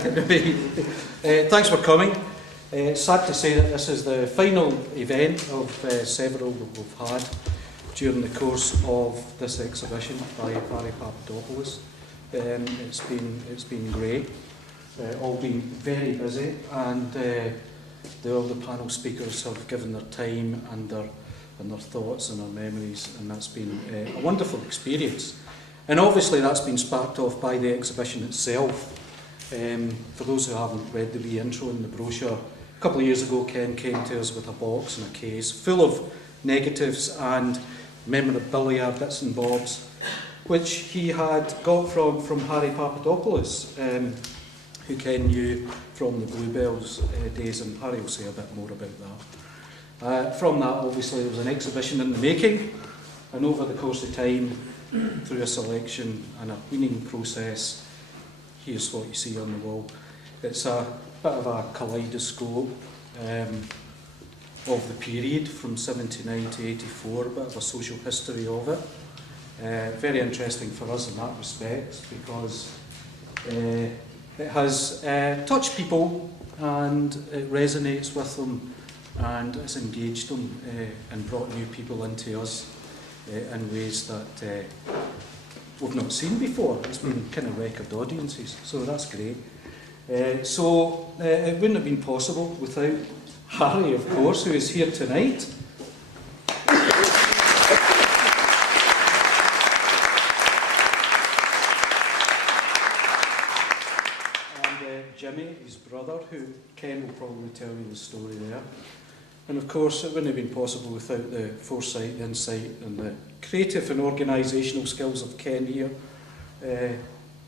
Thanks for coming. It's sad to say that this is the final event of several that we've had during the course of this exhibition by Harry Papadopoulos. It's been great, all been very busy, and all the panel speakers have given their time and their thoughts and their memories, and that's been a wonderful experience. And obviously that's been sparked off by the exhibition itself. For those who haven't read the wee intro in the brochure, a couple of years ago Ken came to us with a box and a case full of negatives and memorabilia, bits and bobs, which he had got from Harry Papadopoulos, who Ken knew from the Bluebells days, and Harry will say a bit more about that. From that, obviously, there was an exhibition in the making, and over the course of time, through a selection and a weaning process, here's what you see on the wall. It's a bit of a kaleidoscope of the period from 79 to 84, a bit of a social history of it. Very interesting for us in that respect, because it has touched people and it resonates with them, and it's engaged them and brought new people into us in ways that we've not seen before. It's been kind of record audiences, so that's great. It wouldn't have been possible without Harry, of course, who is here tonight. And Jimmy, his brother, who Ken will probably tell you the story there. And of course, it wouldn't have been possible without the foresight, the insight, and the creative and organisational skills of Ken here,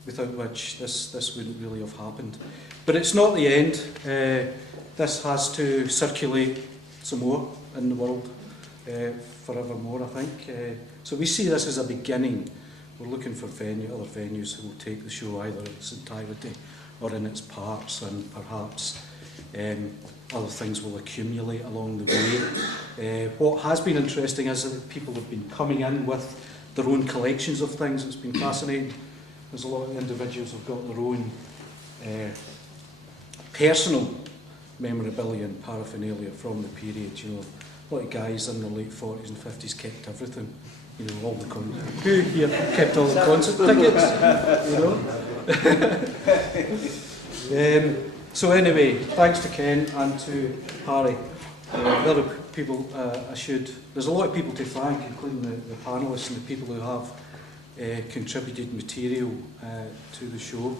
without which this wouldn't really have happened. But it's not the end. This has to circulate some more in the world forevermore, I think. So we see this as a beginning. We're looking for other venues who will take the show either in its entirety or in its parts, and perhaps other things will accumulate along the way. What has been interesting is that people have been coming in with their own collections of things. It's been fascinating. There's a lot of individuals who've got their own personal memorabilia and paraphernalia from the period. You know, a lot of guys in the late 40s and 50s kept everything. You know, all the who here kept all the concert tickets? You know. So anyway, thanks to Ken and to Harry. The other people there's a lot of people to thank, including the panellists and the people who have contributed material to the show.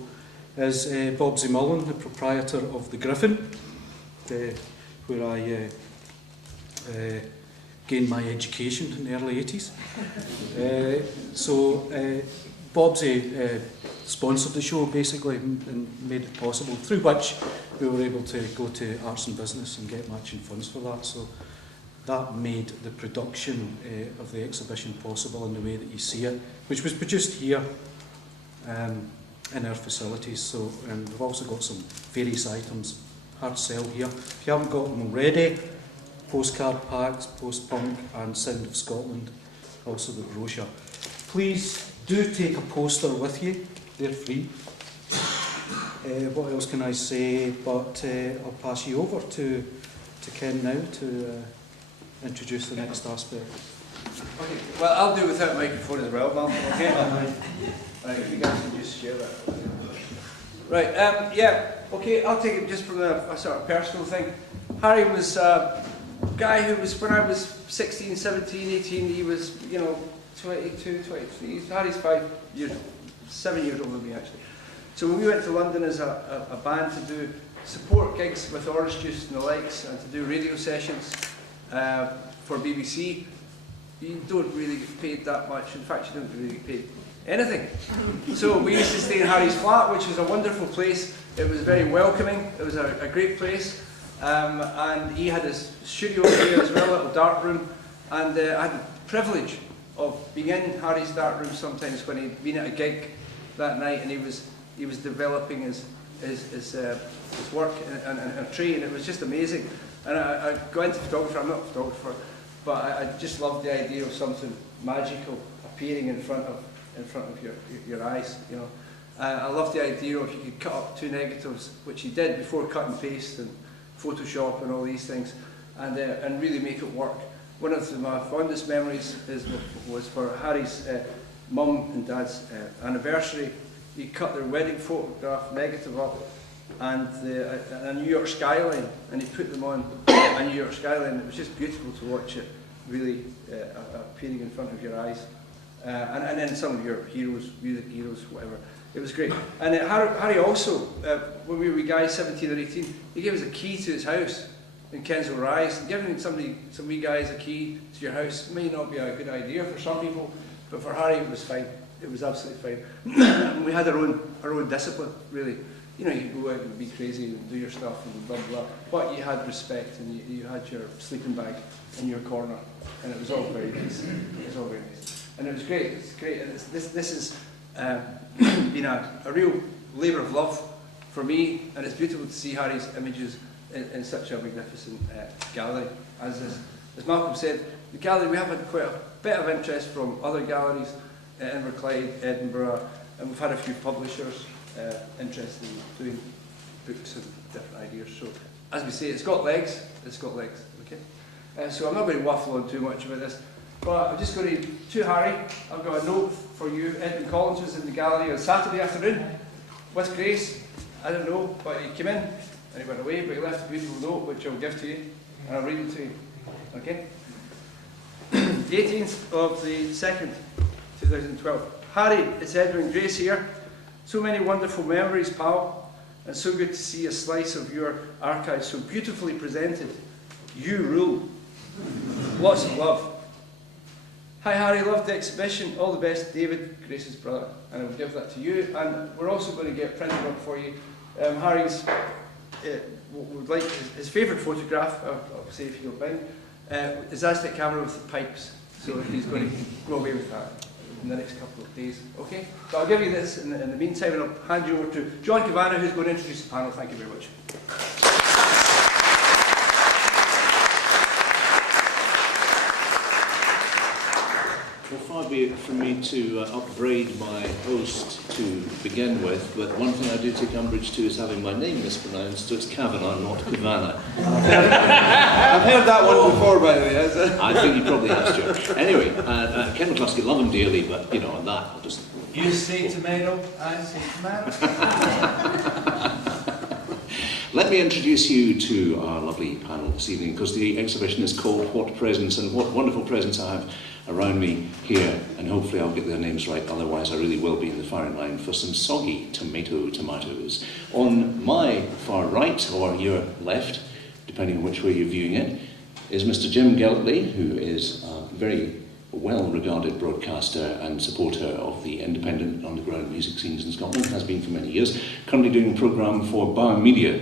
Is Bob Mullen, the proprietor of the Griffin, where I gained my education in the early 80s. Bobsy sponsored the show basically and made it possible, through which we were able to go to Arts and Business and get matching funds for that. So that made the production of the exhibition possible in the way that you see it, which was produced here in our facilities. So, and we've also got some various items hard to sell here. If you haven't got them already, postcard packs, post-punk and Sound of Scotland, also the brochure. Please do take a poster with you, they're free. What else can I say, but I'll pass you over to Ken now to introduce the next aspect. Okay, well I'll do without a microphone as well, Malcolm, okay? Right, if you guys can just share that. Right, yeah, okay, I'll take it just from a sort of personal thing. Harry was a guy who was, when I was 16, 17, 18, he was, 22, 23. Harry's 7 years older than me actually. So when we went to London as a band to do support gigs with Orange Juice and the likes, and to do radio sessions for BBC, you don't really get paid that much. In fact, you don't really get paid anything. So we used to stay in Harry's flat, which was a wonderful place. It was very welcoming. It was a great place. And he had his studio here as well, a little dark room. And I had the privilege of being in Harry's dark room sometimes when he'd been at a gig that night, and he was developing his work and a tree, and it was just amazing. And I go into photography. I'm not a photographer, but I just love the idea of something magical appearing in front of your eyes, I love the idea of you could cut up 2 negatives, which he did before cut and paste and Photoshop and all these things, and really make it work. One of my fondest memories was for Harry's mum and dad's anniversary. He cut their wedding photograph negative up and a New York skyline, and he put them on a New York skyline. It was just beautiful to watch it really appearing in front of your eyes. And then some of your heroes, music heroes, whatever. It was great. And Harry also, when we were guys, 17 or 18, he gave us a key to his house in Kensal Rise. Giving some wee guys a key to your house may not be a good idea for some people, but for Harry it was fine. It was absolutely fine. We had our own discipline, really. You know, you could go out and be crazy and do your stuff and blah, blah, blah. But you had respect, and you had your sleeping bag in your corner, and it was all very nice. It was all very nice. And it was great. It's great. And this has been a real labour of love for me, and it's beautiful to see Harry's images in such a magnificent gallery. As Malcolm said, the gallery, we have had quite a bit of interest from other galleries in Inverclyde, Edinburgh, and we've had a few publishers interested in doing books and different ideas. So, as we say, it's got legs. It's got legs. Okay. So I'm not going to waffle on too much about this, but I'm just going to Harry. I've got a note for you. Edmund Collins was in the gallery on Saturday afternoon with Grace. I don't know, but he came in and he went away, but he left a beautiful note which I'll give to you, and I'll read it to you. Okay. The 18th of the 2nd, 2012. Harry, it's Edwin Grace here. So many wonderful memories, pal, and so good to see a slice of your archive so beautifully presented. You rule. Lots of love. Hi Harry, loved the exhibition. All the best, David, Grace's brother. And I will give that to you. And we're also going to get printed up for you. Harry's would like his favourite photograph, I'll say if you'll mind, is Aztec camera with the pipes. So he's going to go away with that in the next couple of days. Okay? So I'll give you this in the meantime, and I'll hand you over to John Cavanagh, who's going to introduce the panel. Thank you very much. Well, far be it from me to upbraid my host to begin with, but one thing I do take umbrage to is having my name mispronounced, so it's Cavanagh, not Cavanagh. I've heard that one before, by the way. I think you probably have, Stuart. Anyway, Ken McCluskey, love him dearly, but, you know, on that, I'll just... You say tomato, I say tomato. Let me introduce you to our lovely panel this evening, because the exhibition is called What Presents, and what wonderful presents I have around me here, and hopefully I'll get their names right, otherwise I really will be in the firing line for some soggy tomatoes. On my far right, or your left, depending on which way you're viewing it, is Mr. Jim Gellatly, who is a very well-regarded broadcaster and supporter of the independent underground music scenes in Scotland, has been for many years, currently doing a programme for Bauer Media,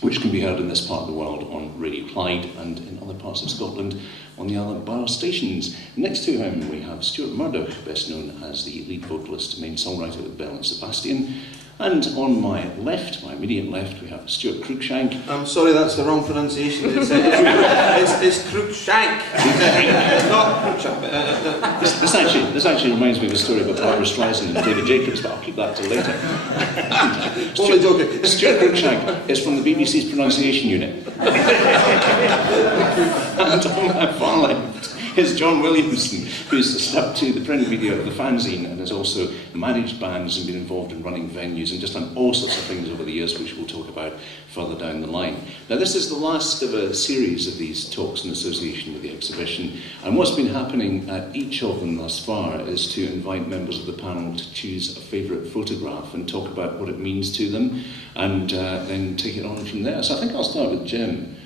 which can be heard in this part of the world on Radio Clyde and in other parts of Scotland on the other Bauer stations. Next to him we have Stuart Murdoch, best known as the lead vocalist, main songwriter with Belle and Sebastian. And on my left, my immediate left, we have Stewart Cruikshank. I'm sorry, that's the wrong pronunciation. It's Cruikshank. It's not Cruikshank. This actually reminds me of a story about Barbara Streisand and David Jacobs, but I'll keep that till later. Stuart Cruikshank is from the BBC's pronunciation unit. And on my far left is John Williamson, who's stuck to the print media of the fanzine and has also managed bands and been involved in running venues and just done all sorts of things over the years, which we'll talk about further down the line. Now, this is the last of a series of these talks in association with the exhibition, and what's been happening at each of them thus far is to invite members of the panel to choose a favourite photograph and talk about what it means to them, and then take it on from there. So I think I'll start with Jim.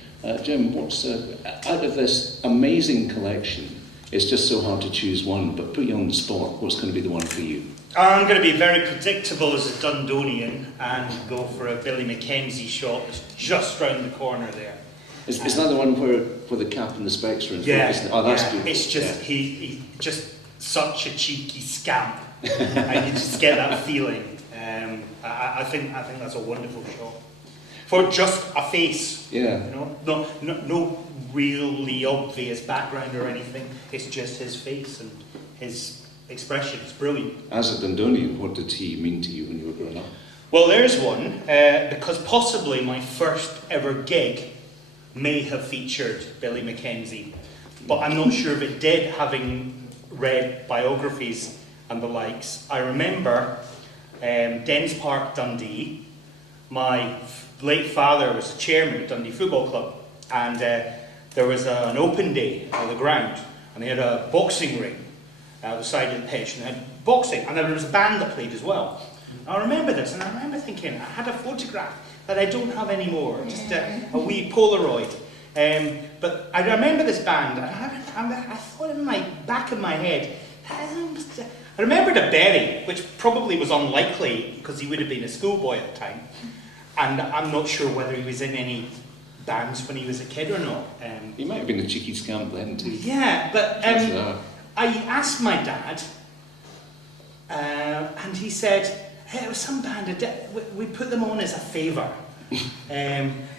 Jim, what's out of this amazing collection? It's just so hard to choose one, but put you on the spot. What's going to be the one for you? I'm going to be very predictable as a Dundonian and go for a Billy Mackenzie shot that's just round the corner there. Is that the one where the cap and the specs are in front, isn't it? Oh, that's beautiful. It's just, he's just such a cheeky scamp. And you just get that feeling. I think that's a wonderful shot. For just a face, you know, no really obvious background or anything. It's just his face and his expression. It's brilliant. As a Dundonian, what did he mean to you when you were growing up? Well, there's one, because possibly my first ever gig may have featured Billy Mackenzie, but I'm not sure if it did, having read biographies and the likes. I remember Dens Park, Dundee. My late father was the chairman of Dundee Football Club, and there was an open day on the ground, and they had a boxing ring at the side of the pitch, and they had boxing, and there was a band that played as well. I remember this, and I remember thinking, I had a photograph that I don't have anymore, just a wee Polaroid. But I remember this band, and I thought in my back of my head, I remembered a Berry, which probably was unlikely because he would have been a schoolboy at the time, and I'm not sure whether he was in any bands when he was a kid or not. He might have been a cheeky scamp then too. Yeah, but I asked my dad, and he said, hey, it was some band, we put them on as a favour,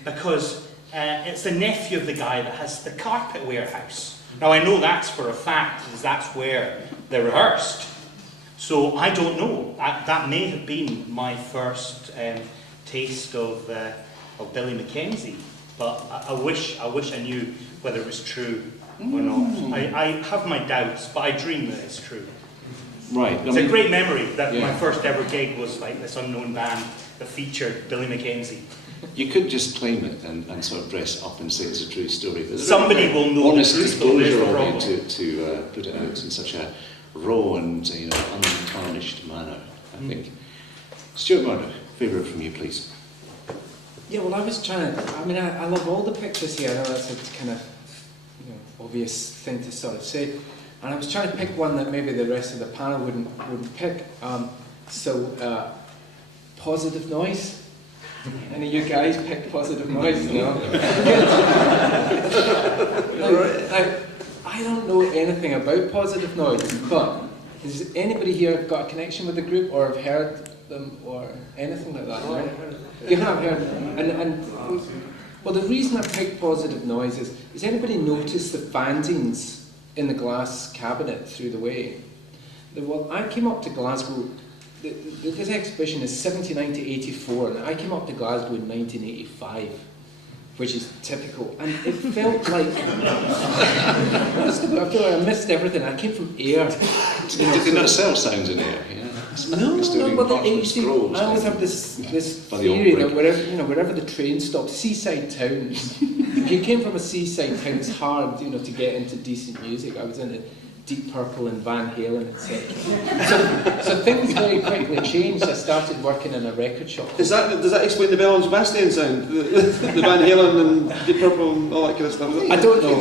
because it's the nephew of the guy that has the carpet warehouse. Now I know that's for a fact, because that's where they rehearsed. So I don't know, that may have been my first taste of Billy Mackenzie, but I wish I knew whether it was true or not. I have my doubts, but I dream that it's true. Right. It's a great memory that my first ever gig was like this unknown band that featured Billy Mackenzie. You could just claim it and sort of dress up and say it's a true story. But Somebody will know honest the truth, disclosure though, of it to put it out in such a raw and untarnished manner, I think. Stuart Murdoch, favourite from you, please. Yeah, well, I was trying to. I mean, I love all the pictures here. I know that's a kind of obvious thing to sort of say, and I was trying to pick one that maybe the rest of the panel wouldn't pick. Positive Noise. Any of you guys pick Positive Noise? No. I don't know anything about Positive Noise, but has anybody here got a connection with the group or have heard them or anything like that? No? You have heard them. And well, the reason I picked Positive Noise is, has anybody noticed the fanzines in the glass cabinet through the way? Well, I came up to Glasgow. This exhibition is 79 to 84, and I came up to Glasgow in 1985, which is typical, and it felt like I feel like I missed everything. I came from Ayr. Did not sell sounds in Ayr? Yeah. No, but I always have this theory that wherever the train stops, seaside towns. If you came from a seaside town, it's hard, to get into decent music. I was into Deep Purple and Van Halen, etc. So things very quickly changed. I started working in a record shop. Does that explain the Belle and Sebastian sound? The Van Halen and Deep Purple and all that kind of stuff? I don't know.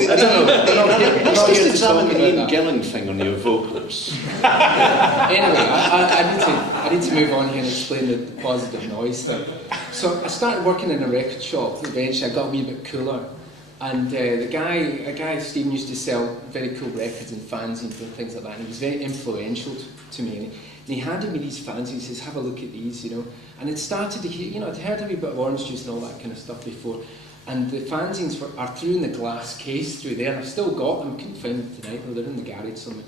Let's just examine the Ian Gillan thing on your vocals. Anyway, I need to move on here and explain the Positive Noise thing. So I started working in a record shop. Eventually I got a wee bit cooler. And a guy, Stephen, used to sell very cool records and fanzines and things like that, and he was very influential to me. And he handed me these fanzines, he says, have a look at these, And it started to hear, I'd heard a wee bit of Orange Juice and all that kind of stuff before. And the fanzines are through in the glass case through there, and I've still got them, couldn't find them tonight, well, they're in the garage somewhere.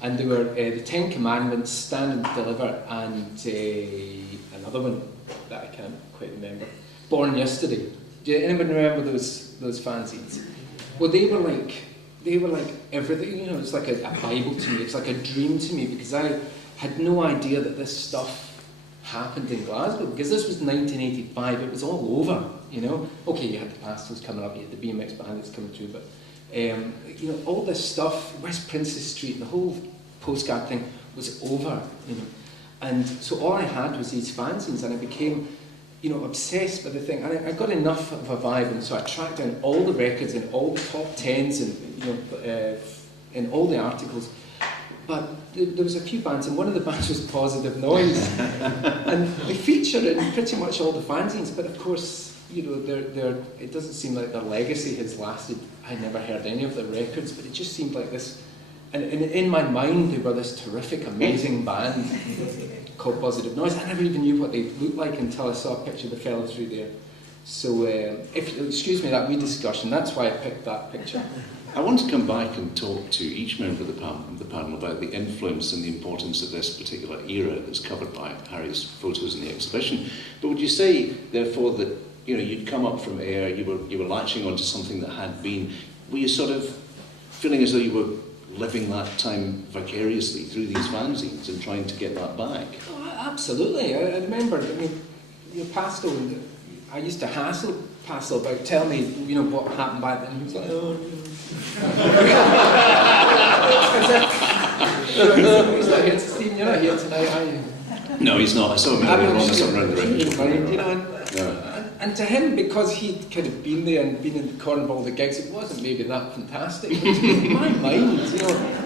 And they were the 10 Commandments, Stand and Deliver, and another one that I can't quite remember, Born Yesterday. Do anyone remember those fanzines? Well, they were like everything. It was like a Bible to me. It's like a dream to me, because I had no idea that this stuff happened in Glasgow. Because this was 1985. It was all over. Okay, you had the Pastels coming up, you had the BMX Bandits coming through, but all this stuff, West Princess Street, the whole postcard thing was over. And so all I had was these fanzines, and I became obsessed with the thing, and I got enough of a vibe, and so I tracked down all the records and all the top tens and all the articles. But there was a few bands, and one of the bands was Positive Noise, and they feature in pretty much all the fanzines. But of course, it doesn't seem like their legacy has lasted. I never heard any of their records, but it just seemed like this. And in my mind, they were this terrific, amazing band called Positive Noise. I never even knew what they looked like until I saw a picture of the fellow through there. So, if you'll excuse me that wee discussion, that's why I picked that picture. I want to come back and talk to each member of the panel about the influence and the importance of this particular era that's covered by Harry's photos in the exhibition. But would you say, therefore, that you'd come up from Ayr, you were latching onto something that had been, were you sort of feeling as though you were living that time vicariously through these fanzines and trying to get that back? Oh, absolutely. I remember, Pastel, I used to hassle Pastel about telling me, what happened back then. He was like, oh, he's not here, Stephen, you're not here tonight, are you? No, he's not. I saw him earlier on, something around the ring. And to him, because he'd kind of been there and been in the corner of all the gigs, it wasn't maybe that fantastic. But in my mind,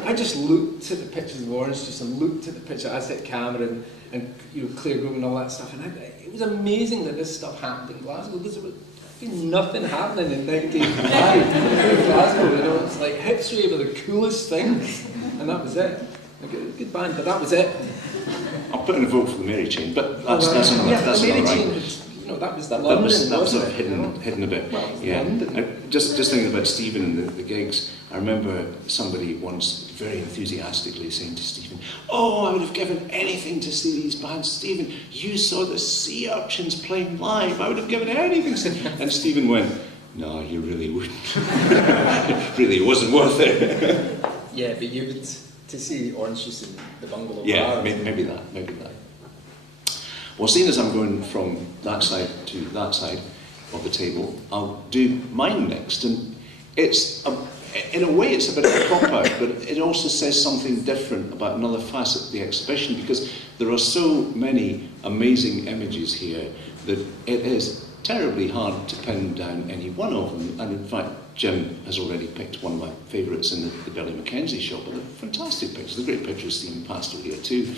I just looked at the pictures of Orange Juice and looked at the picture as it Cavanagh and Clare Grove and all that stuff, and it was amazing that this stuff happened in Glasgow, because there was nothing happening in 1985 in Glasgow. It's like Hits Rave were the coolest things, and that was it. A good band, but that was it. I'll put in a vote for the Mary Chain, but that's the Mary not Chain, right. that was London, that was sort wasn't of it? hidden a bit. Well, yeah. London. Just thinking about Stephen and the gigs, I remember somebody once very enthusiastically saying to Stephen, "Oh, I would have given anything to see these bands. Stephen, you saw the Sea Urchins playing live. I would have given anything." And Stephen went, "No, you really wouldn't. It really wasn't worth it." Yeah, but you would to see Orange Juice in the Bungalow Yeah, Bar. maybe that. Well, seeing as I'm going from that side to that side of the table, I'll do mine next. And it's, in a way, it's a bit of a cop-out, but it also says something different about another facet of the exhibition, because there are so many amazing images here that it is terribly hard to pin down any one of them. And in fact, Jim has already picked one of my favourites in the Billy Mackenzie shop. But they're fantastic pictures. They're great pictures, Stephen Pastel here too.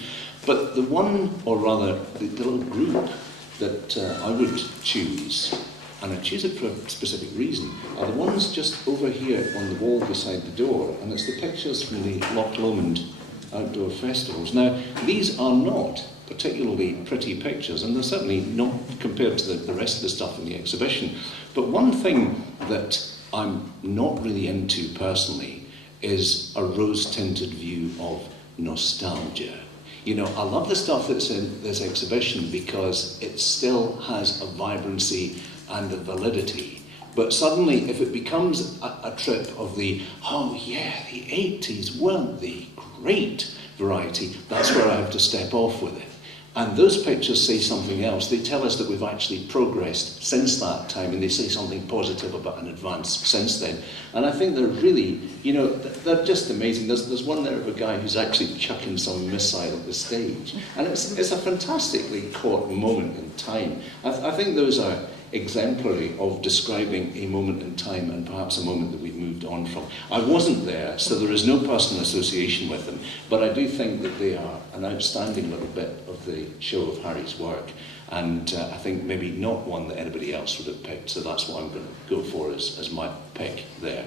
But the one, or rather, the little group that I would choose, and I choose it for a specific reason, are the ones just over here on the wall beside the door, and it's the pictures from the Loch Lomond outdoor festivals. Now, these are not particularly pretty pictures, and they're certainly not compared to the rest of the stuff in the exhibition. But one thing that I'm not really into personally is a rose-tinted view of nostalgia. I love the stuff that's in this exhibition because it still has a vibrancy and a validity. But suddenly, if it becomes a trip of the 80s weren't the great variety, that's where I have to step off with it. And those pictures say something else. They tell us that we've actually progressed since that time, and they say something positive about an advance since then. And I think they're really, they're just amazing. There's one there of a guy who's actually chucking some missile at the stage. And it's a fantastically caught moment in time. I think those are exemplary of describing a moment in time, and perhaps a moment that we've moved on from. I wasn't there, so there is no personal association with them, but I do think that they are an outstanding little bit of the show of Harry's work, and I think maybe not one that anybody else would have picked, so that's what I'm going to go for as my pick there.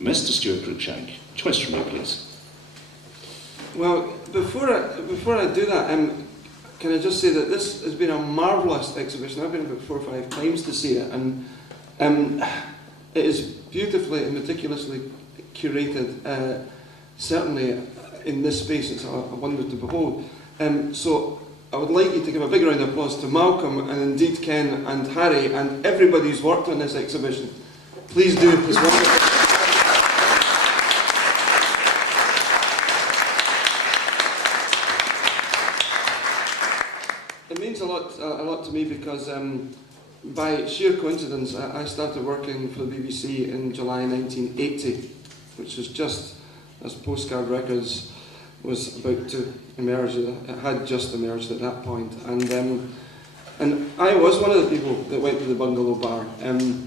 Mr. Stewart Cruikshank, choice from you, please. Well, before I do that, can I just say that this has been a marvellous exhibition. I've been about 4 or 5 times to see it, and it is beautifully and meticulously curated. Certainly in this space, it's a wonder to behold. So I would like you to give a big round of applause to Malcolm, and indeed Ken and Harry, and everybody who's worked on this exhibition. Please do. It's wonderful. It means a lot to me because by sheer coincidence I started working for the BBC in July 1980, which was just as Postcard Records was about to emerge. It had just emerged at that point, and I was one of the people that went to the Bungalow Bar.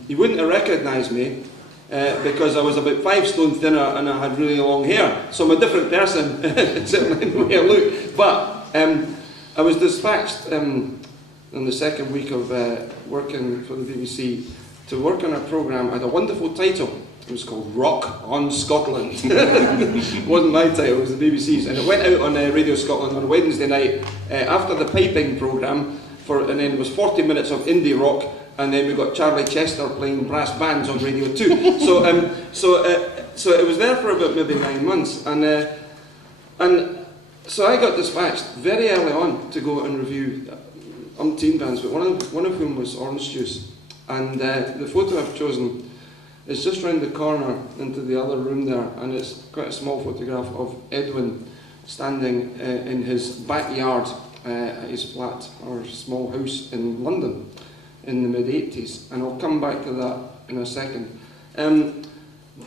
You wouldn't have recognised me because I was about 5 stone thinner and I had really long hair, so I'm a different person certainly in the way I look. But I was dispatched in the second week of working for the BBC to work on a programme. It had a wonderful title. It was called Rock on Scotland. It wasn't my title, it was the BBC's. And it went out on Radio Scotland on a Wednesday night after the piping programme and then it was 40 minutes of indie rock, and then we got Charlie Chester playing brass bands on Radio 2. So it was there for about maybe 9 months, and so I got dispatched very early on to go and review umpteen bands, but one of whom was Orange Juice, and the photo I've chosen is just round the corner into the other room there, and it's quite a small photograph of Edwin standing in his backyard at his flat or small house in London in the mid-80s, and I'll come back to that in a second.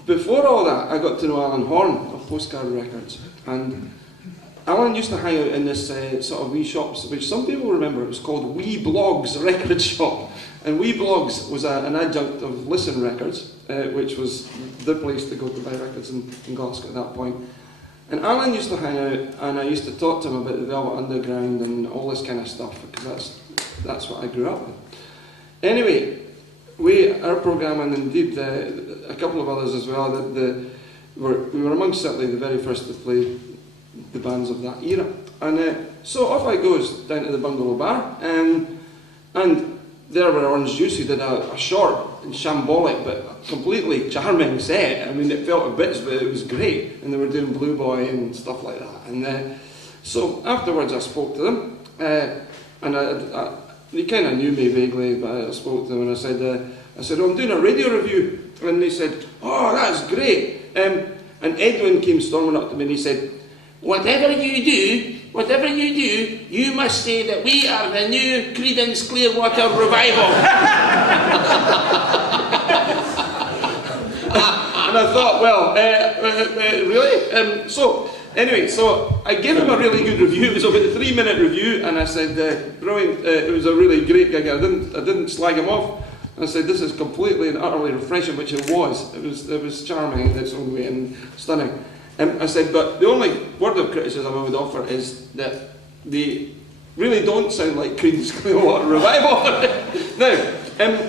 Before all that, I got to know Alan Horn of Postcard Records, and Alan used to hang out in this sort of wee shops, which some people remember. It was called Wee Blogs Record Shop, and Wee Blogs was an adjunct of Listen Records, which was the place to go to buy records in Glasgow at that point. And Alan used to hang out, and I used to talk to him about the Velvet Underground and all this kind of stuff, because that's what I grew up with. Anyway, our programme, and indeed a couple of others as well, we were amongst certainly the very first to play the bands of that era. And so off I goes down to the Bungalow Bar, and there were Orange Juice, who did a short and shambolic but completely charming set. I mean, it felt a bits, but it was great, and they were doing Blue Boy and stuff like that. And so afterwards I spoke to them, and they kind of knew me vaguely, but I spoke to them and I said, oh, I'm doing a radio review. And they said, oh, that's great. And Edwin came storming up to me and he said, whatever you do, you must say that we are the new Creedence Clearwater Revival. And I thought, well, really? So I gave him a really good review. It was about a 3-minute review, and I said, brilliant, it was a really great gig. I didn't slag him off. I said, this is completely and utterly refreshing, which it was. It was charming in its own way and stunning. I said, but the only word of criticism I would offer is that they really don't sound like Creedence Clearwater Revival. Now,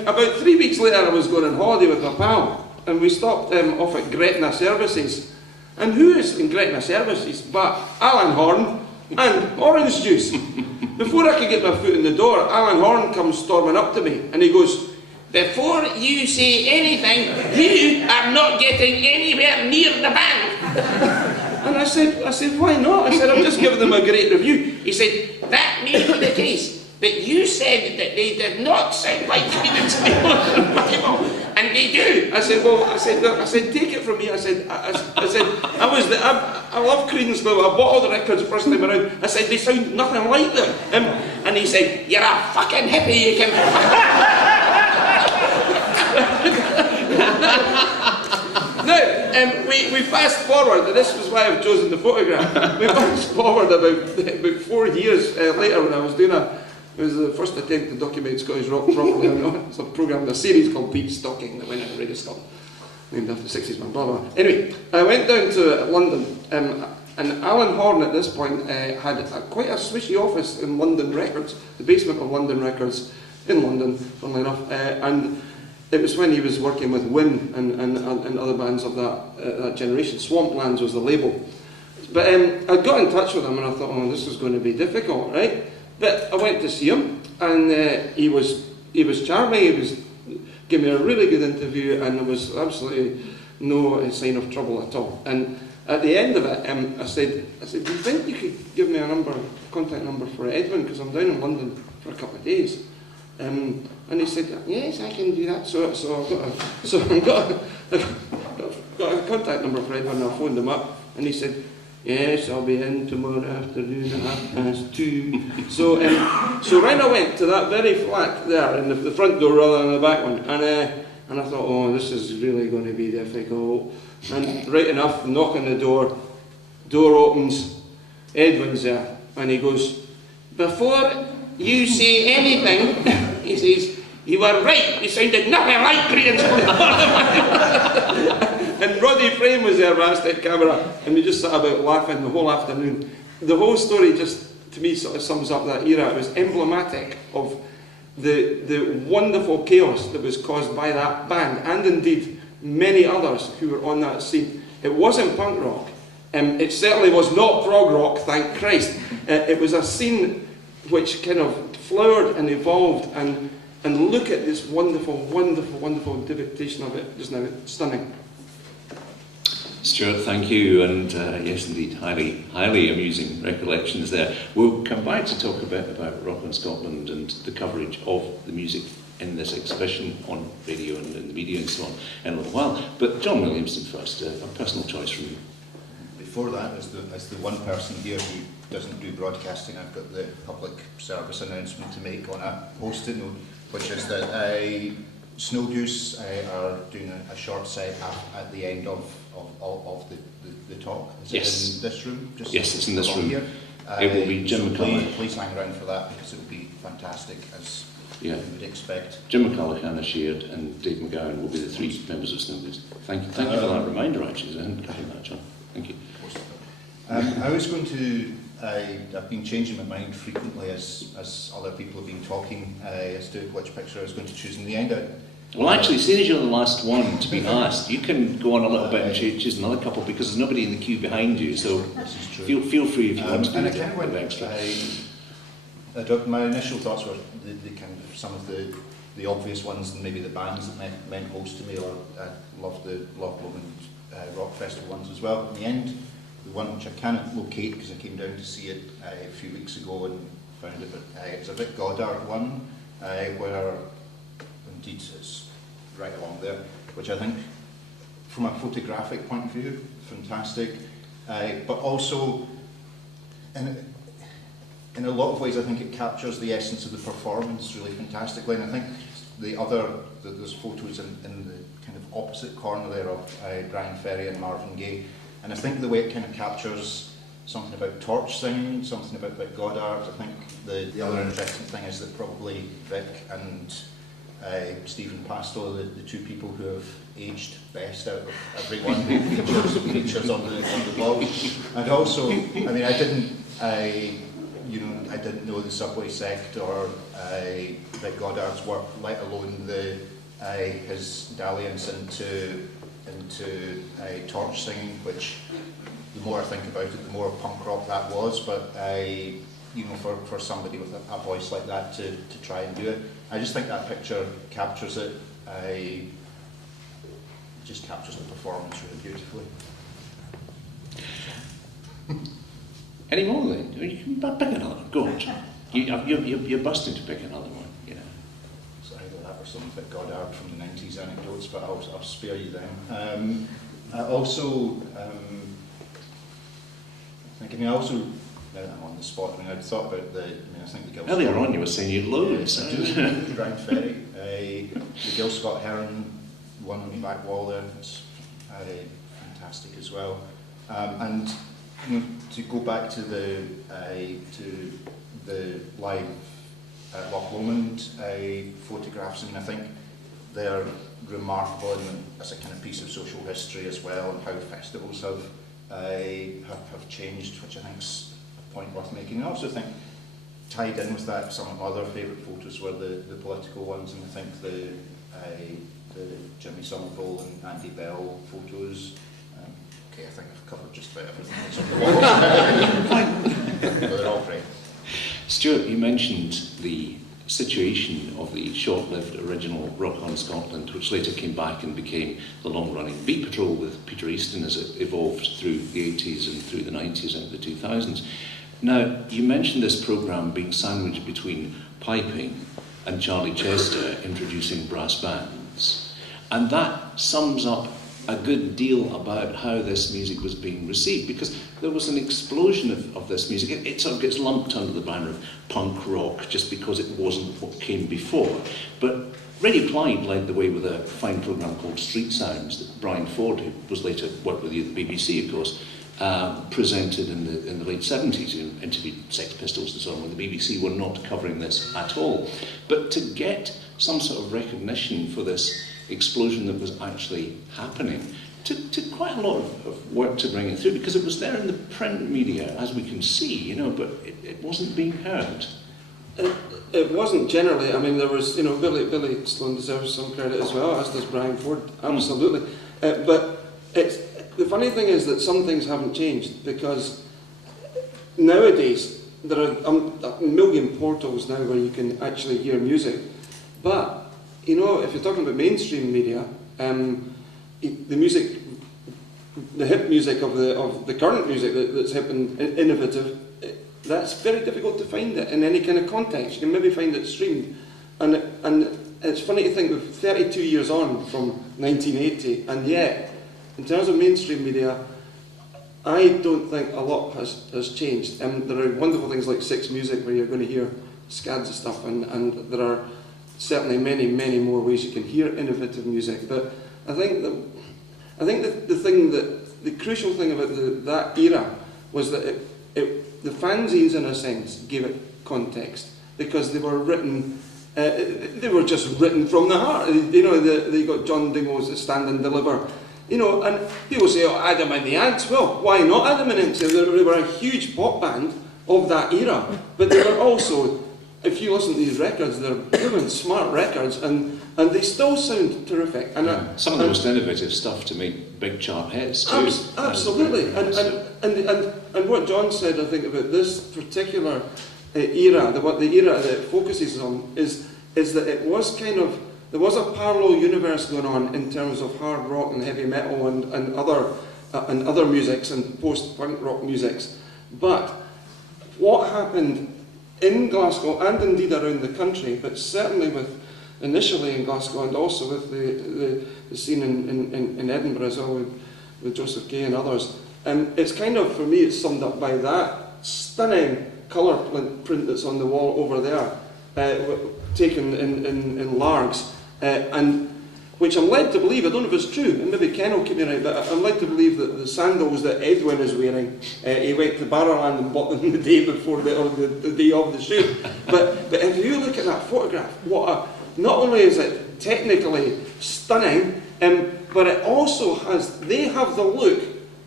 about 3 weeks later, I was going on holiday with my pal, and we stopped off at Gretna Services. And who is in Gretna Services but Alan Horn and Orange Juice? Before I could get my foot in the door, Alan Horn comes storming up to me, and he goes, before you say anything, you are not getting anywhere near the band. And I said, why not? I said, I'm just giving them a great review. He said, that may be the case, but you said that they did not sound like Creedence Clearwater Revival, and they do. I said, well, I said, take it from me. I said, I love Creedence Clearwater. I bought all the records the first time around. I said, they sound nothing like them. And he said, you're a fucking hippie, you can. Now, we fast forward, and this was why I've chosen the photograph. We fast forward about 4 years later, when I was doing it was the first attempt to document Scottish rock properly. It's a programme, a series called Beat Stocking that went out on Radio Scotland, named after the 60s man, blah blah. Anyway, I went down to London, and Alan Horn at this point had quite a swishy office in London Records, the basement of London Records in London, funnily enough, and it was when he was working with Win and other bands of that generation. Swamplands was the label. But I got in touch with him, and I thought, oh, this is going to be difficult, right? But I went to see him, and he was charming. He gave me a really good interview, and there was absolutely no sign of trouble at all. And at the end of it, I said, do you think you could give me a contact number for Edwin, because I'm down in London for a couple of days? And he said, yes, I can do that. So I've got a contact number for Edwin, and I phoned him up, and he said, yes, I'll be in tomorrow afternoon at 2:30. So when I went to that very flat there, in the front door rather than the back one, and I thought, oh, this is really going to be difficult. And right enough, knock on the door opens, Edwin's there, and he goes, before you say anything, he says, you were right, you sounded nothing like Creedence Clearwater. And Roddy Frame was there, at Cavanagh, and we just sat about laughing the whole afternoon. The whole story just, to me, sort of sums up that era. It was emblematic of the wonderful chaos that was caused by that band, and indeed many others who were on that scene. It wasn't punk rock. It certainly was not prog rock, thank Christ. It was a scene which kind of flowered and evolved, and look at this wonderful, wonderful, wonderful interpretation of it just now. It's stunning. Stuart, thank you, and yes indeed, highly, highly amusing recollections there. We'll come back to talk a bit about Rock on Scotland and the coverage of the music in this exhibition on radio and in the media and so on in a little while. But John Williamson first, a personal choice from you. Before that, as the one person here who doesn't do broadcasting, I've got the public service announcement to make on a post-it note, which is that Snow Goose are doing a short set at the end of the talk. Is yes. it in this room? Just yes, it's in this room. Here. It will be Jim McCullough. Please hang around for that, because it will be fantastic, as you would expect. Jim McCullough, Hannah Sheard and Dave McGowan will be the three members of Snow Goose. Thank you for that reminder, actually. I hadn't given that, John. Thank you. I was going to, I've been changing my mind frequently as other people have been talking as to which picture I was going to choose. In the end, well, actually, seeing as you're the last one to be asked, you can go on a little bit and choose another couple, because there's nobody in the queue behind you, so feel free if you want to do a bit extra. My initial thoughts were the kind of some of the obvious ones, and maybe the bands that meant most to me, or I loved the Loch Lomond Rock Festival ones as well. In the end, the one which I cannot locate because I came down to see it a few weeks ago and found it, but it was a Vic Goddard one, where indeed it's right along there, which I think from a photographic point of view, fantastic, but also in a lot of ways I think it captures the essence of the performance really fantastically, and I think there's photos in the kind of opposite corner there of Brian Ferry and Marvin Gaye, and I think the way it kind of captures something about torch singing, something about Vic Goddard. I think the other interesting thing is that probably Vic and Stephen Pastel, the two people who have aged best out of everyone who features on the wall. And also, I mean, I didn't know the Subway Sect or Vic Goddard's work, let alone his dalliance into torch singing, which the more I think about it, the more punk rock that was. But for somebody with a voice like that to try and do it, I just think that picture captures it. Just captures the performance really beautifully. Any more then? You can pick another one. Go on, John. You're busting to pick another one. Yeah. So either that or some Vic Goddard from the 90s anecdotes, but I'll spare you them. I also now that I'm on the spot, I thought about I think the Gil Earlier Scott, on you were saying you'd loads. Brian Ferry, the Gil Scott Heron one on the back wall there, it's fantastic as well. And to go back to the live Loch Lomond photographs, I think they're remarkable as a kind of piece of social history as well, and how festivals have changed, which I think is a point worth making. I also think tied in with that, some of my other favourite photos were the political ones, and I think the Jimmy Somerville and Andy Bell photos. Okay, I think I've covered just about everything that's on the wall. But they're all great. Stuart, you mentioned the situation of the short-lived original Rock on Scotland, which later came back and became the long-running Beat Patrol with Peter Easton as it evolved through the 80s and through the 90s and the 2000s. Now, you mentioned this programme being sandwiched between piping and Charlie Chester introducing brass bands, and that sums up a good deal about how this music was being received, because there was an explosion of this music. It sort of gets lumped under the banner of punk rock just because it wasn't what came before. But Radio Clyde led the way with a fine programme called Street Sounds that Brian Ford, who was later worked with you at the BBC, of course, presented in the late 70s. You interviewed Sex Pistols and so on, when the BBC were not covering this at all. But to get some sort of recognition for this explosion that was actually happening, took quite a lot of work to bring it through, because it was there in the print media, as we can see, but it wasn't being heard. It wasn't generally. I mean, there was, Billy Sloan deserves some credit as well, as does Brian Ford, absolutely. But the funny thing is that some things haven't changed, because nowadays there are a million portals now where you can actually hear music. But, you know, if you're talking about mainstream media, the music, the hip music of the current music that's hip and innovative, that's very difficult to find it in any kind of context. You can maybe find it streamed. And it's funny to think we're 32 years on from 1980, and yet, in terms of mainstream media, I don't think a lot has changed. There are wonderful things like Six Music where you're going to hear scads of stuff, and there are certainly many, many more ways you can hear innovative music. But I think the crucial thing about that era was that the fanzines, in a sense, gave it context, because they were written. They were just written from the heart. You know, they got John Dingo's Stand and Deliver. You know, and people say, oh, Adam and the Ants. Well, why not Adam and the Ants? They were a huge pop band of that era, but they were also, if you listen to these records, they're brilliant, smart records, and they still sound terrific. And some of the most innovative stuff to make big chart hits too. Absolutely. And what John said, I think, about this particular era, the era that it focuses on, is that it was kind of, there was a parallel universe going on in terms of hard rock and heavy metal and other musics and post-punk rock musics. But what happened in Glasgow and indeed around the country, but certainly initially in Glasgow and also with the scene in Edinburgh as well with Joseph Gay and others, it's kind of, for me, it's summed up by that stunning colour print that's on the wall over there, taken in Largs, and which I'm led to believe, I don't know if it's true, and maybe Ken will keep me right, but I'm led to believe that the sandals that Edwin is wearing, he went to Barrowland and bought them the day before the day of the shoot. But if you look at that photograph, not only is it technically stunning, but it also they have the look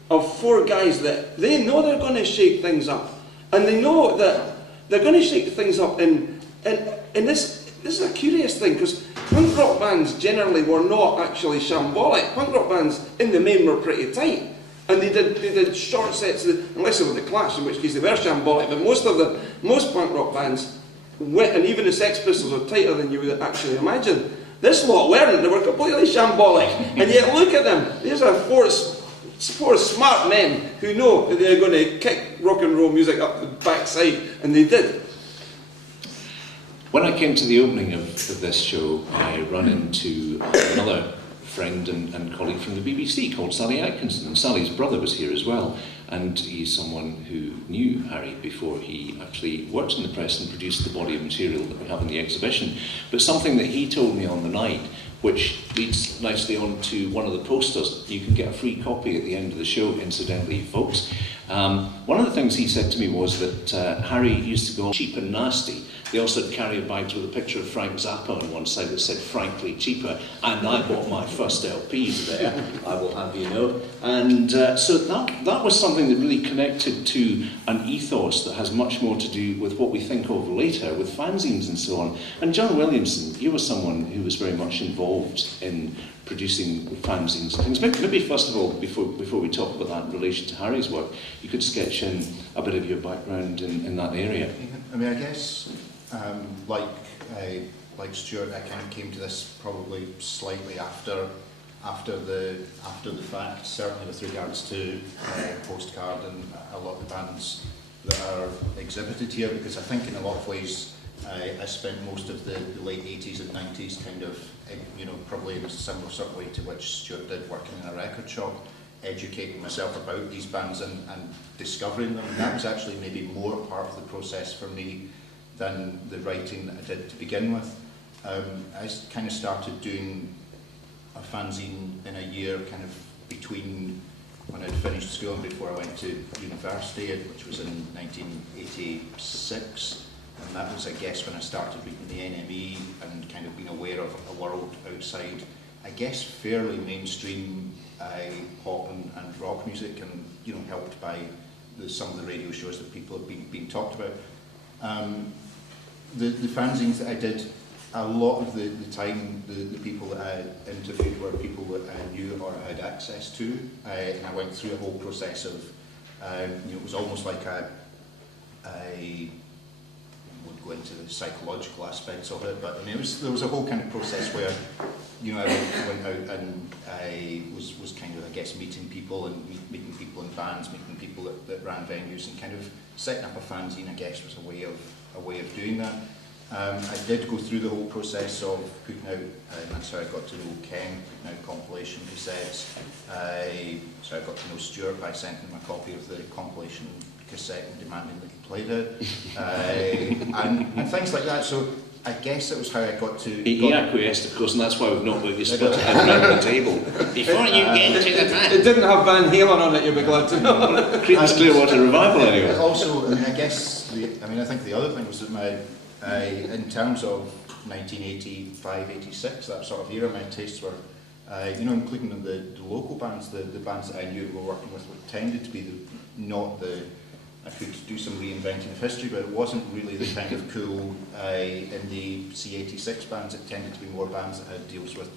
of four guys that they know they're going to shake things up. And they know that they're going to shake things up in this is a curious thing, because punk rock bands generally were not actually shambolic. Punk rock bands in the main were pretty tight. And they did short sets, unless they were the Clash, in which case they were shambolic, but most punk rock bands, and even the Sex Pistols, are tighter than you would actually imagine. This lot weren't, they were completely shambolic. And yet look at them, these are four smart men who know that they're going to kick rock and roll music up the backside, and they did. When I came to the opening of this show, I ran into another friend and colleague from the BBC called Sally Atkinson, and Sally's brother was here as well, and he's someone who knew Harry before he actually worked in the press and produced the body of material that we have in the exhibition. But something that he told me on the night, which leads nicely on to one of the posters. You can get a free copy at the end of the show, incidentally, folks. One of the things he said to me was that Harry used to go cheap and nasty. They also had carrier bags with a picture of Frank Zappa on one side that said frankly cheaper, and I bought my first LPs there, I will have you know. And so that was something that really connected to an ethos that has much more to do with what we think of later, with fanzines and so on. And John Williamson, you were someone who was very much involved in producing fanzines and things. Maybe first of all, before we talk about that in relation to Harry's work, you could sketch in a bit of your background in that area. I mean, I guess, like Stuart, I kind of came to this probably slightly after the fact, certainly with regards to Postcard and a lot of the bands that are exhibited here, because I think in a lot of ways I spent most of the late 80s and 90s kind of, probably in a similar sort of way to which Stuart did, working in a record shop, educating myself about these bands and discovering them. And that was actually maybe more part of the process for me than the writing that I did to begin with. I kind of started doing a fanzine in a year kind of between when I'd finished school and before I went to university, which was in 1986. And that was, I guess, when I started reading the NME and kind of being aware of a world outside, I guess, fairly mainstream pop and rock music, and helped by some of the radio shows that people have been talked about. The fanzines that I did, a lot of the time, the people that I interviewed were people that I knew or had access to, and I went through a whole process of, it was almost like a I won't go into the psychological aspects of it, but I mean, there was a whole kind of process where, you know, I went out and I was kind of, I guess, meeting people and meeting people in bands, meeting people that ran venues, and kind of setting up a fanzine, I guess, was a way of doing that. I did go through the whole process of putting out, and that's how I got to know Ken, putting out compilation cassettes. So I got to know Stuart by sending him a copy of the compilation cassette and demanding that he played it, and things like that. So I guess that was how I got to... He acquiesced, of course, and that's why we've not got you spotted around the table. Before you get into the band. It didn't have Van Halen on it, you'll be glad to know. Creedence Clearwater Revival, anyway. Also, I guess, I think the other thing was that in terms of 1985, 86, that sort of era, my tastes were, you know, including the local bands, the bands that I knew were working with tended to be I could do some reinventing of history, but it wasn't really the kind of cool indie C86 bands. It tended to be more bands that had deals with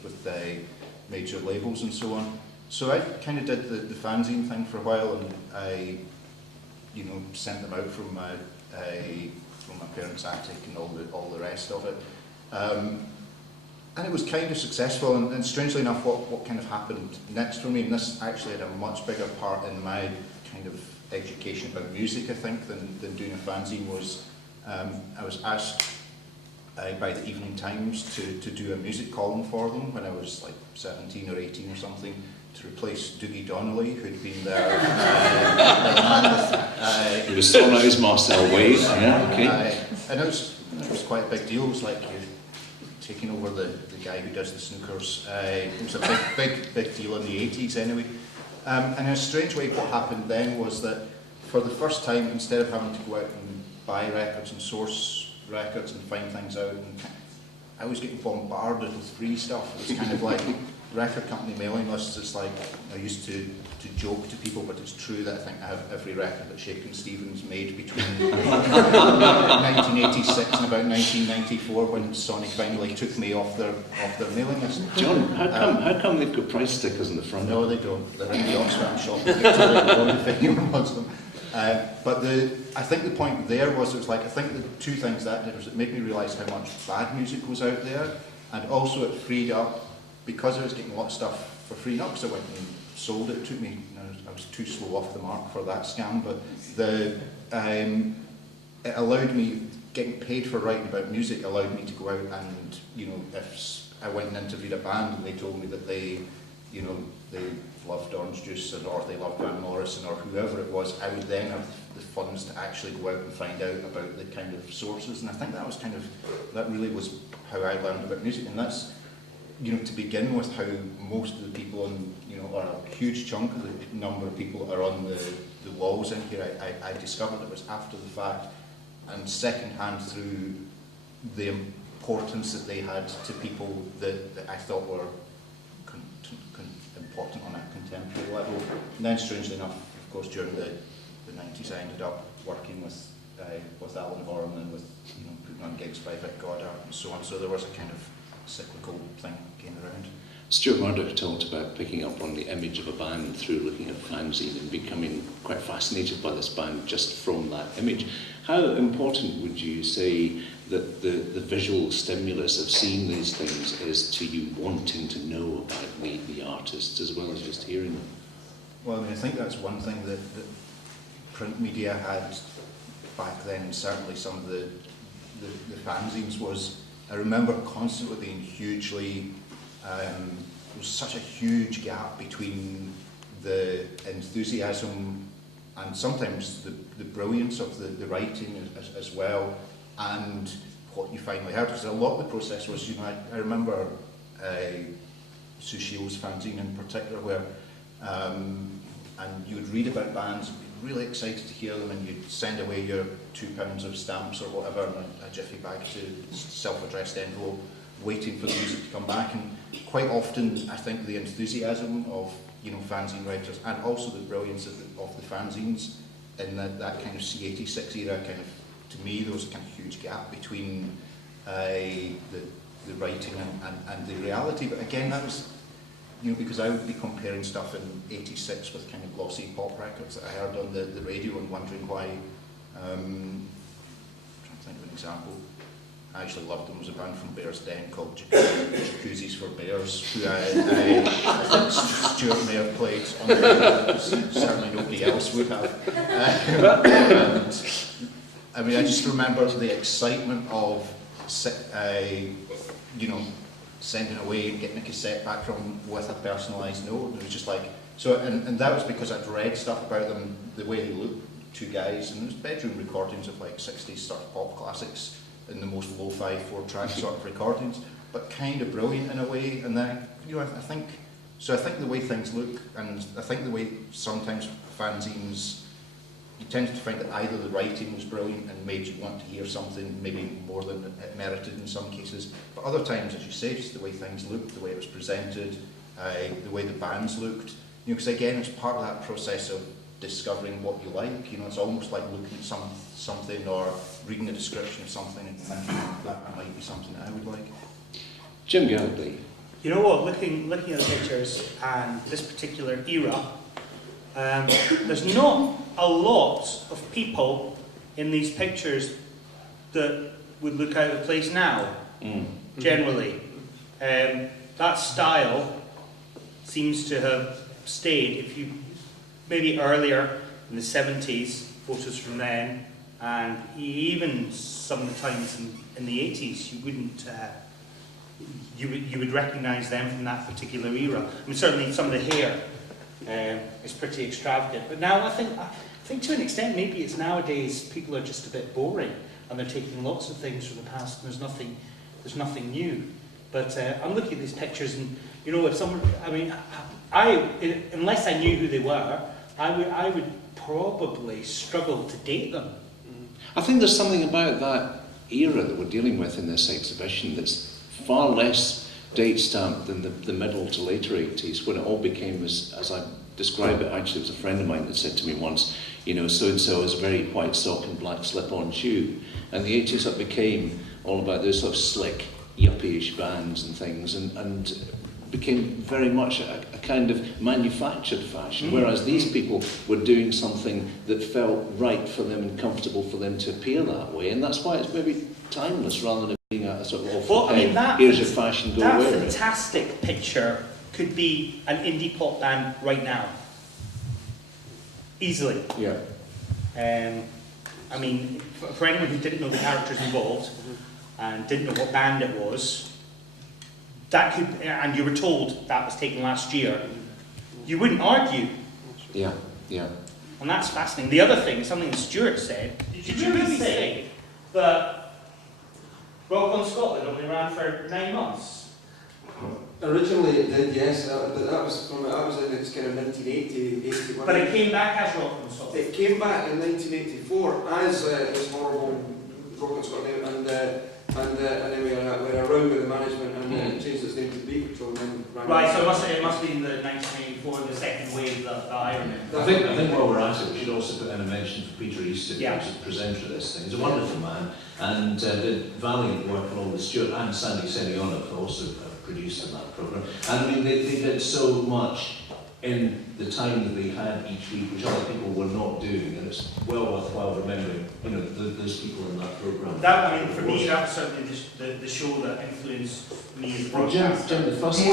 major labels and so on. So I kind of did the fanzine thing for a while, and I, you know, sent them out from my parents' attic and all the rest of it. And it was kind of successful, and strangely enough, what kind of happened next for me, and this actually had a much bigger part in my kind of education about music, I think, than doing a fanzine, was I was asked by the Evening Times to do a music column for them when I was like 17 or 18 or something, to replace Dougie Donnelly, who'd been there. He was thrown out his Marcel Wave, yeah, okay. And it was quite a big deal. It was like you're taking over the guy who does the snookers. It was a big deal in the 80s anyway. And in a strange way, what happened then was that for the first time, instead of having to go out and buy records and source records and find things out, and I was getting bombarded with free stuff. It was kind of like record company mailing lists. It's like, I used to joke to people, but it's true that I think I have every record that Shakin' Stevens made between 1986 and about 1994, when Sonic finally took me off their mailing list. John, how come they've got price stickers in the front? No, they don't. They're in the Oxfam shop. If anyone wants them. But I think the point there was, it was like, I think the two things that did was it made me realise how much bad music was out there, and also it freed up, because I was getting a lot of stuff for free, not because I went and sold it. It took me, I was too slow off the mark for that scam, but it allowed me, getting paid for writing about music allowed me to go out and, you know, if I went and interviewed a band and they told me that they, you know, they loved Orange Juice or they loved Van Morrison or whoever it was, I would then have the funds to actually go out and find out about the kind of sources. And I think that really was how I learned about music. And that's, you know, to begin with, how most of the people, and you know, or a huge chunk of the number of people are on the walls in here. I discovered it was after the fact, and second-hand through the importance that they had to people that I thought were important on a contemporary level. And then, strangely enough, of course, during the 90s, I ended up working with Alan Vorm and with, you know, putting on gigs by Vic Goddard and so on. So there was a kind of cyclical thing came around. Stuart Murdoch talked about picking up on the image of a band through looking at fanzine and becoming quite fascinated by this band just from that image. How important would you say that the visual stimulus of seeing these things is to you wanting to know about the artists as well as just hearing them? Well, I mean, I think that's one thing that print media had back then, certainly some of the fanzines, was, I remember constantly being hugely, there was such a huge gap between the enthusiasm and sometimes the brilliance of the writing as well, and what you finally heard. Because a lot of the process was, you know, I remember Sushil's fanzine in particular, where and you would read about bands, be really excited to hear them, and you'd send away your £2 of stamps or whatever in a jiffy bag to self-addressed envelope, waiting for the music to come back. And quite often, I think the enthusiasm of, you know, fanzine writers, and also the brilliance of the fanzines in that kind of C86 era, kind of, to me, there was a kind of huge gap between the writing and the reality. But again, that was, you know, because I would be comparing stuff in '86 with kind of glossy pop records that I heard on the radio and wondering why Trying to think of an example. I actually loved them. Was a band from Bears Den called Jacuzzis for Bears, who I think Stuart may have played on the certainly nobody else would have. And, I mean, I just remember the excitement of, you know, sending away and getting a cassette back from with a personalised note. It was just like, so, and that was because I'd read stuff about them, the way they looked, two guys, and it was bedroom recordings of like 60s sort of pop classics in the most lo-fi 4-track sort of recordings, but kind of brilliant in a way. And then, you know, I think the way things look, and I think the way sometimes fanzines, you tend to find that either the writing was brilliant and made you want to hear something maybe more than it merited in some cases, but other times, as you say, just the way things looked, the way it was presented, the way the bands looked, you know, because again, it's part of that process of discovering what you like. You know, it's almost like looking at something or reading a description of something and thinking that might be something that I would like. Jim Gellatly. You know what, looking at the pictures and this particular era, there's not a lot of people in these pictures that would look out of place now, generally. That style seems to have stayed. If you maybe earlier in the 70s, photos from then, and even some of the times in the 80s, you wouldn't, you would recognise them from that particular era. I mean, certainly some of the hair is pretty extravagant, but now I think to an extent maybe it's nowadays people are just a bit boring and they're taking lots of things from the past and there's nothing new. But I'm looking at these pictures and, you know, if someone, I mean, unless I knew who they were, I would probably struggle to date them. I think there's something about that era that we're dealing with in this exhibition that's far less date stamped than the middle to later 80s, when it all became, as I describe it, actually it was a friend of mine that said to me once, you know, so-and-so is a very white sock and black slip-on shoe. And the 80s it became all about those sort of slick, yuppie-ish bands and things, and became very much a kind of manufactured fashion, whereas these people were doing something that felt right for them and comfortable for them to appear that way, and that's why it's maybe timeless rather than being a sort of awful, here's your fashion, go wear it. That fantastic picture could be an indie pop band right now. Easily. Yeah. I mean, for anyone who didn't know the characters involved and didn't know what band it was, that could, and you were told that was taken last year, you wouldn't argue. Yeah, yeah. And that's fascinating. The other thing, something that Stuart said, did you really say that Rock on Scotland only ran for 9 months? Originally it did, yes, but that was in its kind of 1980, 81. But it came back as Rock on Scotland. It came back in 1984 as this horrible Rock on Scotland, and then we were around with the management and changed its name to Beat Patrol. And then right, so it must be in the 1984, the second wave that I remember. I think while we're at it, we should also put in a mention for Peter Easton, who's the presenter of this thing. He's a wonderful man and did valiant work on all the Stuart and Sandy Seniona, who also produced in that programme. And I mean, they did so much in the time that they had each week, which other people were not doing, and it's well worthwhile remembering, you know, those people in that programme. That, I mean, for me, that was certainly the show that influenced me as a broadcaster. Jim, the first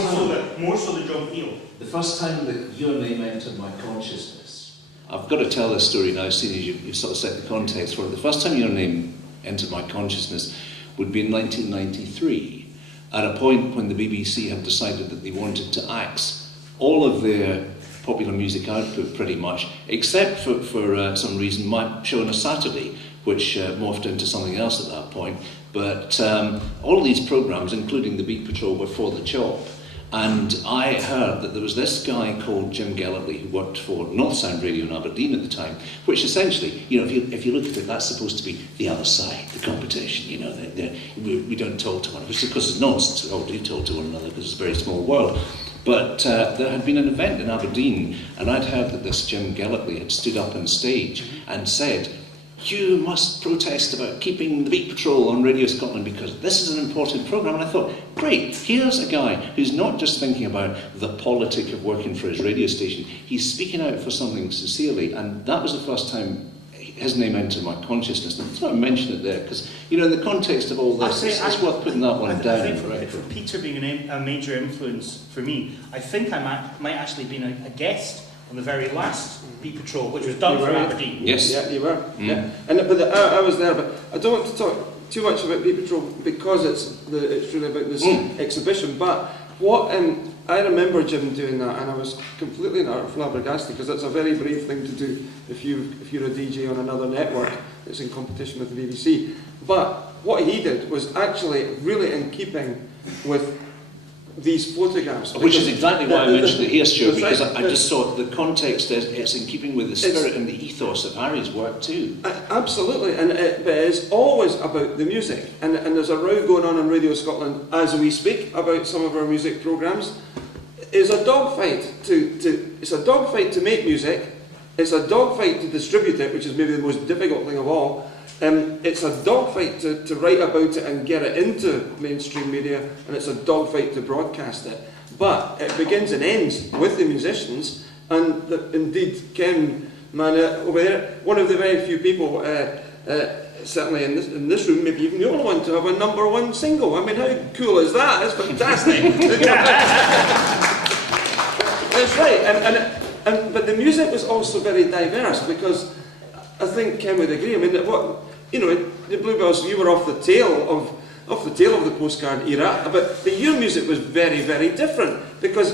more so than John Peel. The first time that your name entered my consciousness, I've got to tell this story now, seeing as you've sort of set the context for it. The first time your name entered my consciousness would be in 1993, at a point when the BBC had decided that they wanted to axe all of their popular music output pretty much, except for some reason my show on a Saturday, which morphed into something else at that point. But all of these programmes, including the Beat Patrol, were for the chop. And I heard that there was this guy called Jim Gellatly who worked for North Sound Radio in Aberdeen at the time, which essentially, you know, if you look at it, that's supposed to be the other side, the competition, you know, we don't talk to one another, which of course is nonsense, we all do talk to one another because it's a very small world. But there had been an event in Aberdeen, and I'd heard that this Jim Gellatly had stood up on stage and said, you must protest about keeping the Beat Patrol on Radio Scotland because this is an important programme. And I thought, great, here's a guy who's not just thinking about the politic of working for his radio station, he's speaking out for something sincerely. And that was the first time his name into my consciousness. And I thought I'd mention it there, because, you know, in the context of all this, it's worth putting that one down. I think for Peter being a major influence for me, I think I might actually been a guest on the very last Beat Patrol, which was done from Aberdeen. Yes. Yeah, you were. Yeah. I was there, but I don't want to talk too much about Beat Patrol because it's really about this exhibition. But what I remember Jim doing that, and I was completely and utterly flabbergasted, because that's a very brave thing to do if you're a DJ on another network that's in competition with the BBC. But what he did was actually really in keeping with these photographs. Which is exactly why I mentioned it here, Stuart, because right. I just thought the context is it's in keeping with the spirit and the ethos of Harry's work too. Absolutely, but it's always about the music. And there's a row going on Radio Scotland as we speak about some of our music programmes. It's a dogfight to make music. It's a dogfight to distribute it, which is maybe the most difficult thing of all. It's a dogfight to write about it and get it into mainstream media, and it's a dogfight to broadcast it. But it begins and ends with the musicians, and indeed Ken Mann over there, one of the very few people, certainly in this room, maybe even the only one to have a #1 single. I mean, how cool is that? It's fantastic. That's right, but the music was also very diverse, because I think Ken would agree. I mean, the Bluebells, you were off the tail of the postcard era, but your music was very, very different, because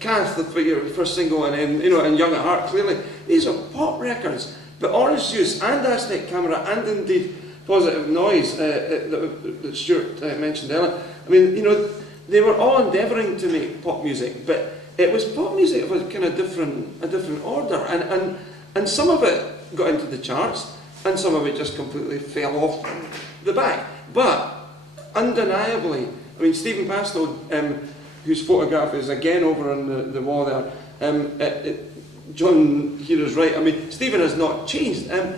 Kath, the first single, and and Young at Heart, clearly these are pop records. But Orange Juice and Aztec Camera, and indeed Positive Noise that Stuart mentioned earlier, I mean, they were all endeavouring to make pop music, but it was pop music of a kind of different order, and some of it got into the charts, and some of it just completely fell off the back. But undeniably, I mean, Stephen Pastow, whose photograph is again over on the wall there, John here is right. I mean, Stephen has not changed, and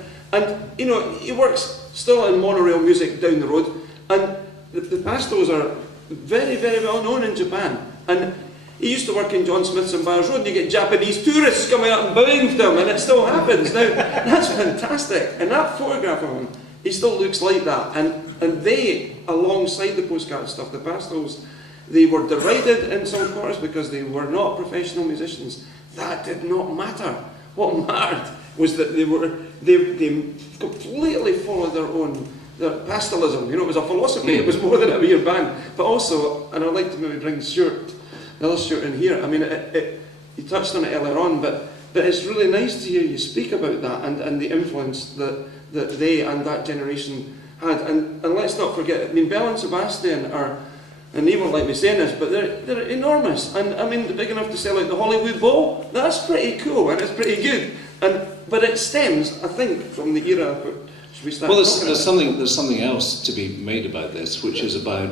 he works still in monorail music down the road, and the Pastows are very, very well known in Japan, and he used to work in John Smith's and Byers Road, and you get Japanese tourists coming up and bowing to him, and it still happens. Now, that's fantastic. And that photograph of him, he still looks like that. And they, alongside the postcard stuff, the Pastows, they were derided in some quarters because they were not professional musicians. That did not matter. What mattered was that they completely followed their pastorism. It was a philosophy. It was more than a mere band. But also, and I'd like to maybe bring the other Stuart in here. I mean, you touched on it earlier on, but it's really nice to hear you speak about that and the influence that they and that generation had. And let's not forget, I mean, Belle and Sebastian are, and they won't like me saying this, but they're enormous. And I mean, they're big enough to sell out the Hollywood Bowl. That's pretty cool, and it's pretty good. But it stems, I think, from the era. Should we start? Well, there's something else to be made about this, which is about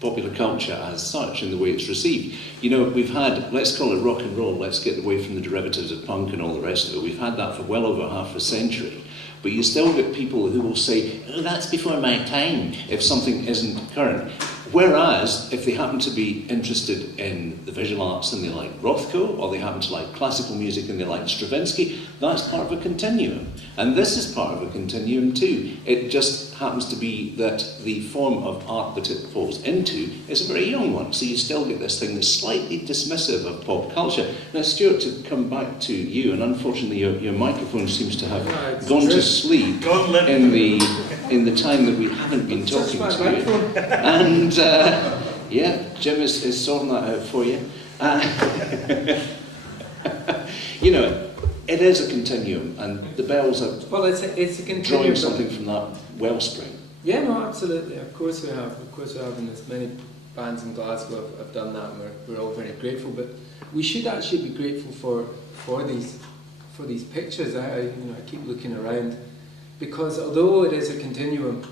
popular culture as such and the way it's received. We've had, let's call it rock and roll, let's get away from the derivatives of punk and all the rest of it. We've had that for well over half a century. But you still get people who will say, oh, that's before my time, if something isn't current. Whereas, if they happen to be interested in the visual arts and they like Rothko, or they happen to like classical music and they like Stravinsky, that's part of a continuum. And this is part of a continuum too. It just happens to be that the form of art that it falls into is a very young one. So you still get this thing that's slightly dismissive of pop culture. Now, Stuart, to come back to you, and unfortunately your microphone seems to have gone to sleep in the time that we haven't been talking to you. And yeah, Jim is sorting that out for you. It is a continuum, and the Bells are it's a continuum, drawing something from that wellspring. Yeah, no, absolutely. Of course we have. And as many bands in Glasgow have done that, and we're all very grateful. But we should actually be grateful for these pictures. I keep looking around, because although it is a continuum,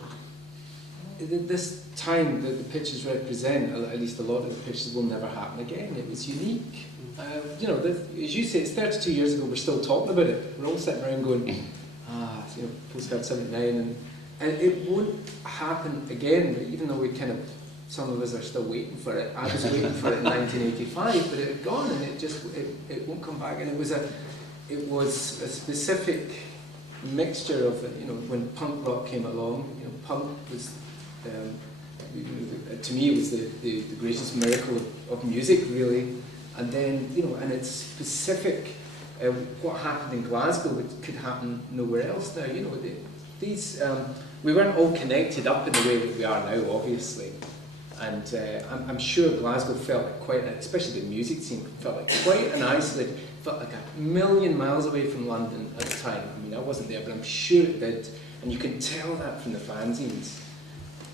this time that the pictures represent, at least a lot of the pictures, will never happen again. It was unique. As you say, it's 32 years ago, we're still talking about it. We're all sitting around going, postcard 79, and it won't happen again, even though some of us are still waiting for it. I was waiting for it in 1985, but it had gone, and it won't come back. And it was a specific mixture of, when punk rock came along, punk was, to me, it was the greatest miracle of music, really. And then, and it's specific, what happened in Glasgow, which could happen nowhere else now. We weren't all connected up in the way that we are now, obviously. And I'm sure Glasgow felt like quite, especially the music scene, felt like quite an isolated, felt like 1,000,000 miles away from London at the time. I mean, I wasn't there, but I'm sure it did. And you can tell that from the fanzines.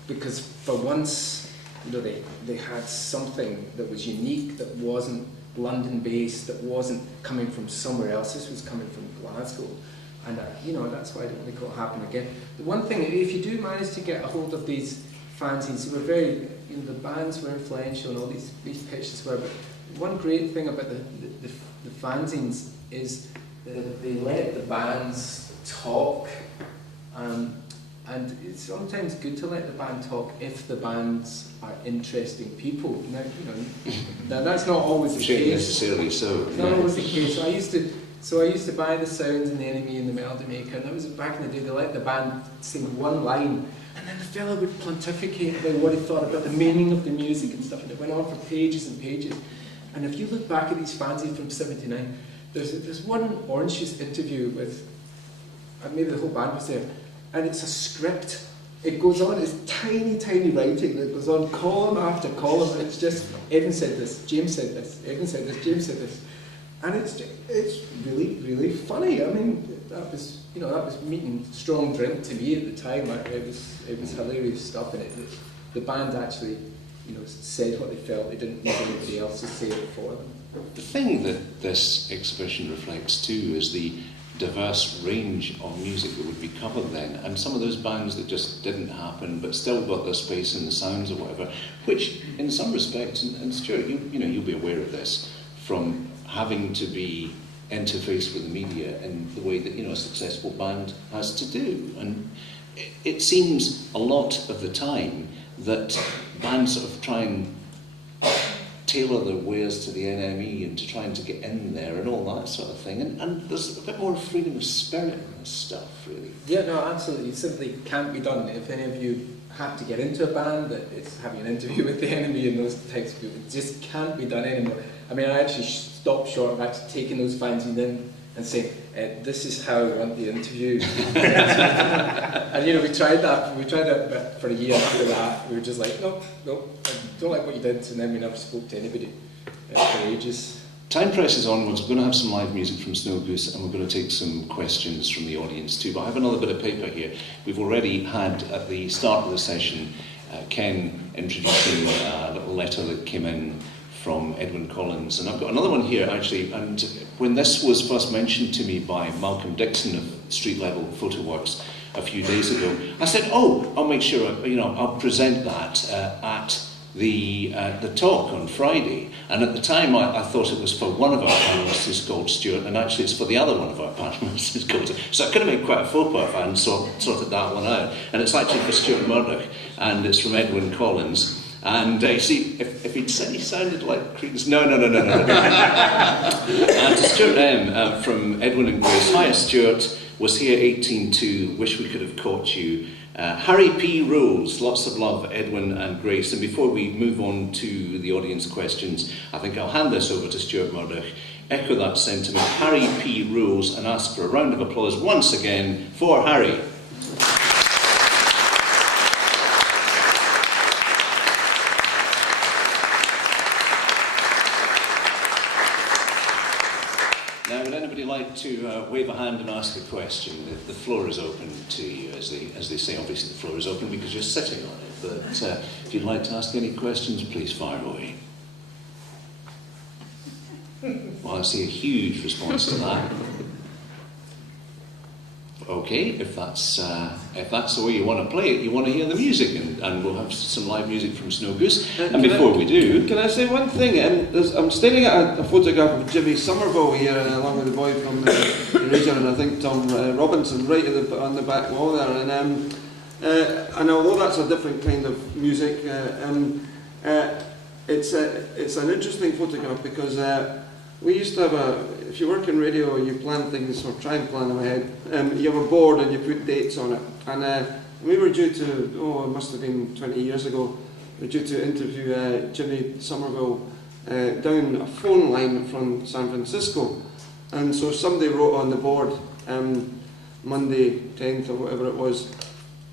Because for once, they had something that was unique, that wasn't London-based, that wasn't coming from somewhere else. This was coming from Glasgow. And, that's why I don't think it'll happen again. The one thing, if you do manage to get a hold of these fanzines, they were very, the bands were influential and all these pictures were, but one great thing about the fanzines is that they let the bands talk, and it's sometimes good to let the band talk if the bands are interesting people. Now, now that's not always the case. Necessarily so. It's not always the case. So I used to buy the Sounds and the Enemy and the Melody Maker, and that was back in the day. They let the band sing one line, and then the fellow would pontificate about what he thought about the meaning of the music and stuff, and it went on for pages and pages. And if you look back at these fanzines from '79, there's one Orange Juice interview with, maybe the whole band was there, and it's a script. It goes on, it's tiny, tiny writing that goes on column after column. It's just, Evan said this, James said this, Evan said this, James said this. And it's really, really funny. I mean, that was meat and strong drink to me at the time. It was hilarious stuff, and the band actually, said what they felt. They didn't need anybody else to say it for them. The thing that this exhibition reflects too is the diverse range of music that would be covered then, and some of those bands that just didn't happen but still got their space in the Sounds or whatever, which in some respects, and Stuart, you'll be aware of this, from having to be interfaced with the media in the way that a successful band has to do. And it seems a lot of the time that bands sort of try and tailor their wares to the NME and to trying to get in there and all that sort of thing. And there's a bit more freedom of spirit in this stuff, really. Yeah, no, absolutely. It simply can't be done. If any of you have to get into a band that is having an interview with the enemy and those types of people, it just can't be done anymore. I mean, I actually stopped short of actually taking those fanzines in and saying, this is how I want the interview. And we tried that for a year. After that, we were just like, no, I don't like what you did, and then we never spoke to anybody for ages. Time presses onwards. We're going to have some live music from Snow Goose, and we're going to take some questions from the audience too. But I have another bit of paper here. We've already had, at the start of the session, Ken introducing a little letter that came in from Edwin Collins, and I've got another one here actually. And when this was first mentioned to me by Malcolm Dixon of Street Level Photo Works a few days ago, I said, "Oh, I'll make sure I'll present that at the talk on Friday." And at the time, I thought it was for one of our panellists who's called Stuart, and actually it's for the other one of our panellists who's called Stuart. So I could have made quite a faux pas if I hadn't sorted that one out. And it's actually for Stuart Murdoch, and it's from Edwin Collins. And see, if he'd said he sounded like Creedence, no. To Stuart M from Edwin and Grace. Hiya Stuart, was here 18-2, wish we could have caught you. Harry P. Rose, lots of love, Edwin and Grace. And before we move on to the audience questions, I think I'll hand this over to Stuart Murdoch, echo that sentiment, Harry P. Rose, and ask for a round of applause once again for Harry. Now, would anybody like to wave a hand and ask a question? The floor is open to you, as they say. Obviously, the floor is open because you're sitting on it. But if you'd like to ask any questions, please fire away. Well, I see a huge response to that. Okay, if that's the way you want to play it, you want to hear the music, and we'll have some live music from Snow Goose. And before we do, can I say one thing? I'm staring at a photograph of Jimmy Somerville here, along with the boy from Eraser, and I think Tom Robinson, right on the back wall there. And although that's a different kind of music, it's an interesting photograph because we used to have if you work in radio, you plan things, or try and plan them ahead. You have a board and you put dates on it. And we were due to, it must have been 20 years ago, we were due to interview Jimmy Somerville down a phone line from San Francisco. And so somebody wrote on the board, Monday 10th or whatever it was,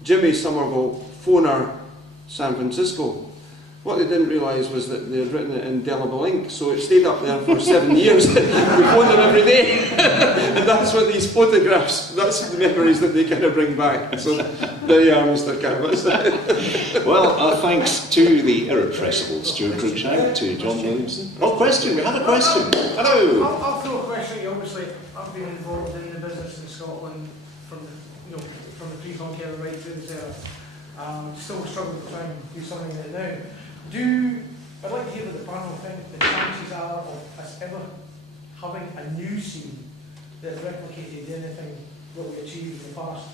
Jimmy Somerville, phoner, San Francisco. What they didn't realise was that they had written it in indelible ink, so it stayed up there for 7 years. We phoned them every day. And that's what these photographs, that's the memories that they kind of bring back. So there you are, Mr. Canvas. Well, thanks to the irrepressible Stewart Cruikshank, to John Williamson. Oh, question, we have a question. Hello. I'll throw a question at you. Obviously, I've been involved in the business in Scotland from the, from the pre-punk era right through this era. Still struggling to try and do something in it now. I'd like to hear what the panel think the chances are of us ever having a new scene that replicated anything that we achieved in the past.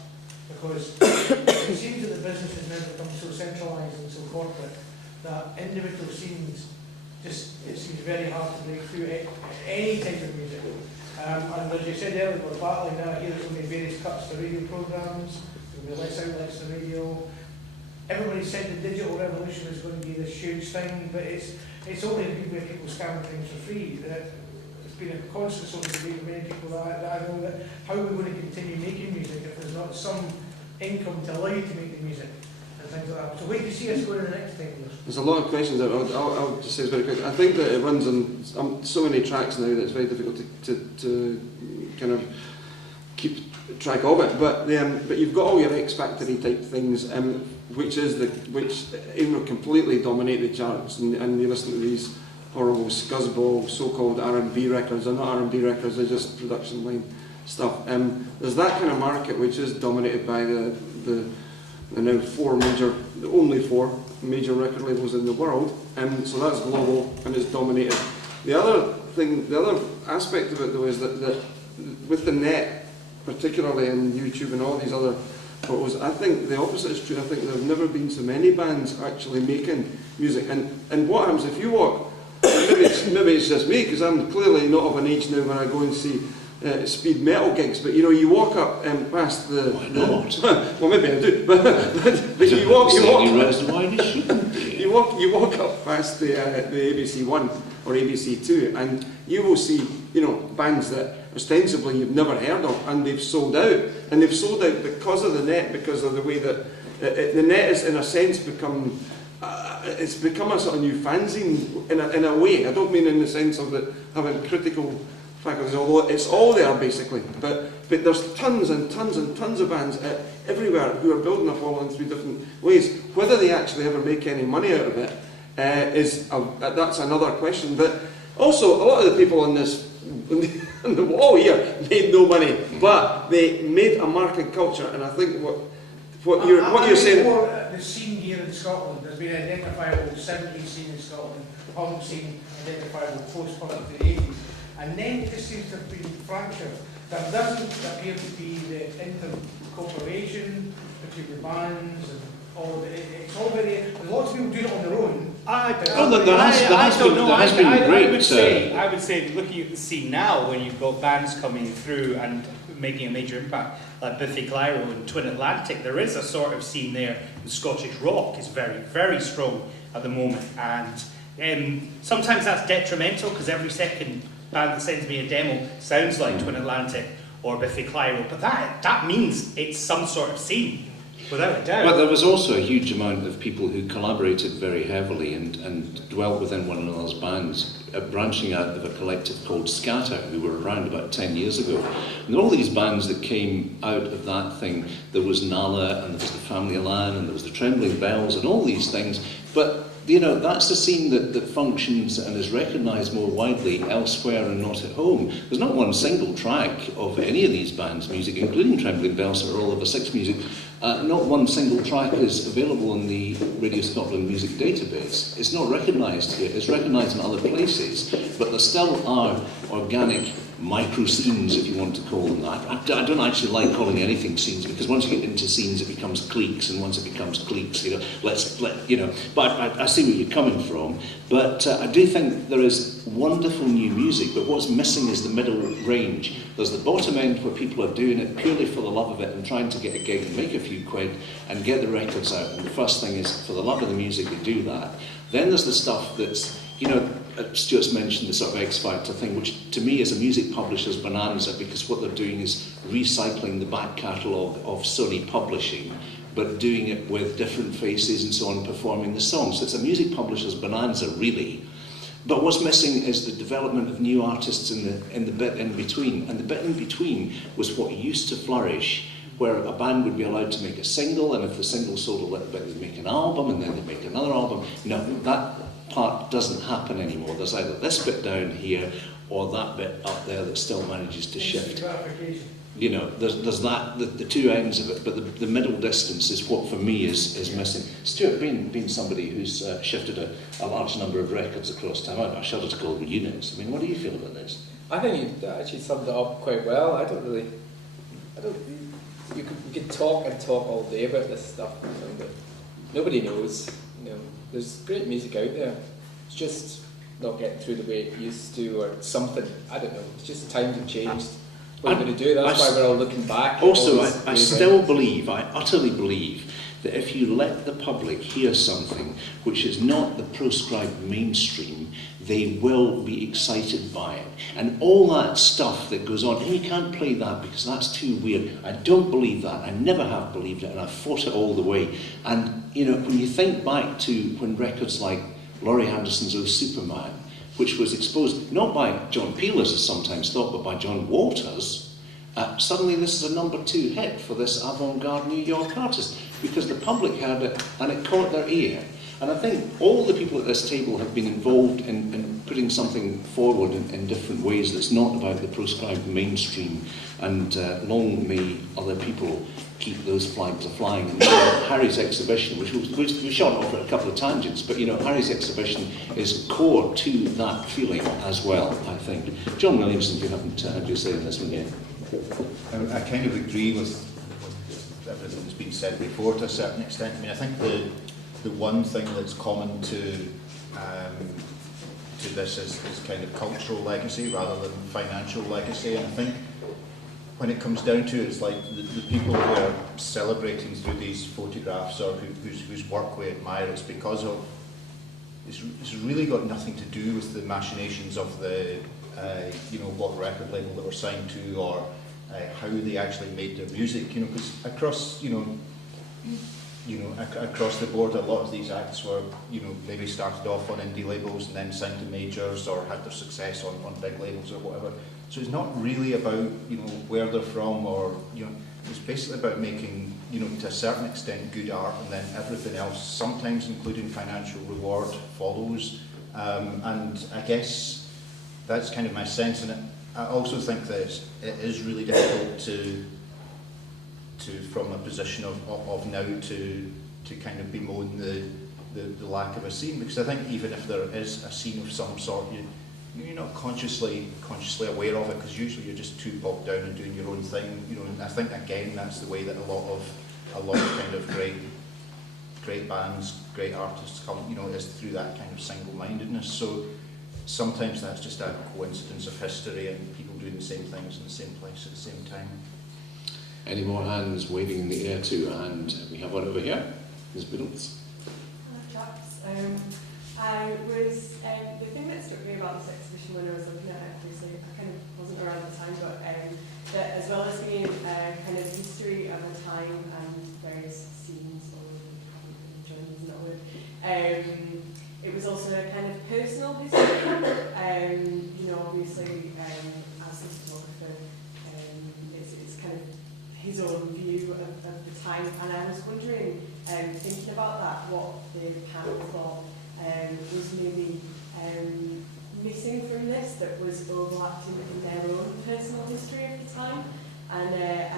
Because it seems that the business has now become so centralised and so corporate that individual scenes it seems very hard to break through any type of music. And as you said earlier, we're battling now here, there's going to be various cuts to radio programmes, there's going to be less outlets to radio. Everybody said the digital revolution is going to be this huge thing, but it's only where people scam things for free. It's been a constant sort of debate with many people that I know, that how are we going to continue making music if there's not some income to allow you to make the music and things like that. So wait to see us go in the next 10 years. There's a lot of questions there. I'll just say this very quick. I think that it runs on so many tracks now that it's very difficult to kind of keep track of it. But you've got all your X Factory type things, which completely dominate the charts, and you listen to these horrible scuzzball so-called R&B records. They're not R&B records; they're just production line stuff. There's that kind of market which is dominated by the now only four major record labels in the world, so that's global and it's dominated. The other aspect of it though is that with the net, particularly in YouTube and all these other photos, I think the opposite is true. I think there have never been so many bands actually making music. And what happens if you walk, maybe it's just me, because I'm clearly not of an age now when I go and see speed metal gigs, but you walk up past the... Why not? Well, maybe I do, but you walk up past the ABC 1 or ABC 2 and you will see, bands that ostensibly you've never heard of, and they've sold out. And they've sold out because of the net, because of the way that the net has, in a sense, become... it's become a sort of new fanzine in a way. I don't mean in the sense of it having critical faculties, although it's all there basically. But there's tons and tons and tons of bands everywhere who are building a following through different ways. Whether they actually ever make any money out of it that's another question. But also, a lot of the people on this on the wall here made no money, but they made a market culture, and I think what you're saying. The scene here in Scotland, there's been an identifiable 70s scene in Scotland, punk scene, identifiable post-punk of the 80s, and then it just seems to have been fractured. There doesn't appear to be the inter-cooperation between the bands and all of it. It's all very. Lots of people do it on their own. I would say, looking at the scene now, when you've got bands coming through and making a major impact, like Biffy Clyro and Twin Atlantic, there is a sort of scene there. And Scottish rock is very, very strong at the moment, and sometimes that's detrimental because every second band that sends me a demo sounds like Twin Atlantic or Biffy Clyro, but that means it's some sort of scene. Without a doubt. But there was also a huge amount of people who collaborated very heavily and dwelt within one another's bands, branching out of a collective called Scatter, who were around about 10 years ago. And all these bands that came out of that thing, there was Nala, and there was the Family Lan, and there was the Trembling Bells, and all these things. But that's the scene that functions and is recognised more widely elsewhere and not at home. There's not one single track of any of these bands' music, including Trembling Bells, or all over 6 music. Not one single track is available in the Radio Scotland music database. It's not recognised here. It's recognised in other places, but there still are organic micro scenes, if you want to call them that. I don't actually like calling anything scenes, because once you get into scenes, it becomes cliques, and once it becomes cliques, But I see where you're coming from. But I do think there is wonderful new music, but what's missing is the middle range. There's the bottom end where people are doing it purely for the love of it and trying to get a gig and make a few quid and get the records out. And the first thing is, for the love of the music, they do that. Then there's the stuff that's, Stuart's mentioned the sort of X Factor thing, which to me is a music publisher's bonanza, because what they're doing is recycling the back catalogue of Sony publishing, but doing it with different faces and so on, performing the songs. So it's a music publisher's bonanza, really. But what's missing is the development of new artists in the bit in between. And the bit in between was what used to flourish, where a band would be allowed to make a single, and if the single sold a little bit, they'd make an album, and then they'd make another album. No, that part doesn't happen anymore. There's either this bit down here or that bit up there that still manages to shift. There's that, the two ends of it, but the middle distance is what for me is missing. Stuart, being somebody who's shifted a large number of records across time, I shudder to call them units. I mean, what do you feel about this? I think you actually summed it up quite well. You could talk and talk all day about this stuff, but nobody knows. There's great music out there. It's just not getting through the way it used to, or something. I don't know. It's just times have changed. What are we going to do? That's why we're all looking back. Also, I utterly believe that if you let the public hear something which is not the proscribed mainstream, they will be excited by it. And all that stuff that goes on, hey, you can't play that because that's too weird. I don't believe that. I never have believed it, and I've fought it all the way. And, when you think back to when records like Laurie Anderson's Oh Superman, which was exposed not by John Peel, as is sometimes thought, but by John Waters, suddenly this is a #2 hit for this avant-garde New York artist, because the public heard it and it caught their ear. And I think all the people at this table have been involved in putting something forward in different ways that's not about the proscribed mainstream, and long may other people keep those flags a-flying. And Harry's exhibition, which we shot off at a couple of tangents, but Harry's exhibition is core to that feeling as well, I think. John Williamson, you haven't had your say in this one yet. I kind of agree with everything that's been said before to a certain extent. I mean, I think the one thing that's common to this is kind of cultural legacy rather than financial legacy. And I think when it comes down to it, it's like the people who are celebrating through these photographs, or whose work we admire, it's because of it's really got nothing to do with the machinations of the what record label they were signed to, or how they actually made their music. Because across across the board, a lot of these acts were maybe started off on indie labels and then signed to majors, or had their success on big labels or whatever. So it's not really about where they're from, or it's basically about making to a certain extent good art, and then everything else, sometimes including financial reward, follows. And I guess that's kind of my sense. And I also think that it is really difficult to from a position of now to kind of bemoan the lack of a scene, because I think even if there is a scene of some sort, you're not consciously aware of it, because usually you're just too bogged down and doing your own thing. And I think again that's the way that a lot of kind of great bands, great artists come, is through that kind of single-mindedness. So sometimes that's just a coincidence of history and people doing the same things in the same place at the same time. Any more hands waving in the air too? And we have one over here, Ms. Biddles. Hello, chaps. I was the thing that struck me about this exhibition when I was looking at it, obviously I kind of wasn't around at the time, but that as well as being kind of history of a time and various scenes, or journeys, not word, it was also a kind of personal history. Obviously as a photographer, it's kind of his own view of the time, and I was wondering, thinking about that, what the panel thought was maybe missing from this, that was overlapping in their own personal history of the time, and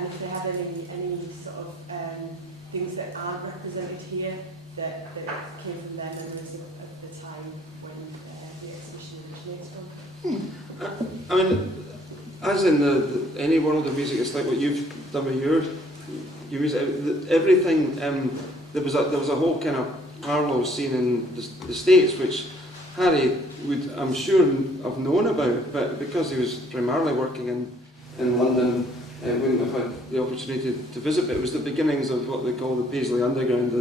if they had any sort of things that aren't represented here that came from their memories of the time when the exhibition originates from. I mean, as in any world of music, it's like what you've done with your music. Everything. There was a whole kind of parallel scene in the States, which Harry would, I'm sure, have known about, but because he was primarily working in London, wouldn't have had the opportunity to visit. But it was the beginnings of what they call the Paisley Underground,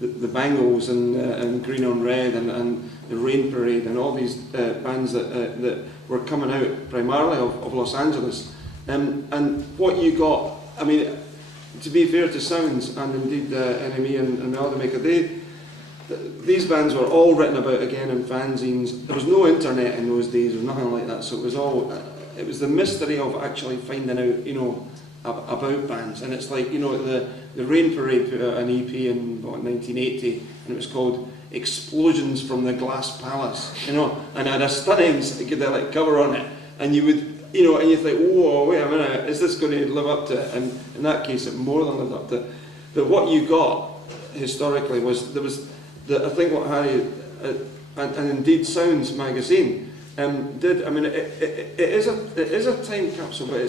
the Bangles and Green on Red and the Rain Parade and all these bands that were coming out primarily of Los Angeles. And what you got, I mean, to be fair to Sounds and indeed NME and Melodamaker, these bands were all written about again in fanzines. There was no internet in those days, or nothing like that, so it was all, it was the mystery of actually finding out, you know, about bands. And it's like, you know, the Rain Parade put out an EP in 1980, and it was called Explosions from the Glass Palace, you know, and it had a stunning psychedelic cover on it, and you would, you know, and you think, whoa, wait a minute, is this going to live up to it? And in that case, it more than lived up to it. But what you got historically was, there was, I think what Harry, and indeed Sounds magazine, did, I mean, it is a time capsule, but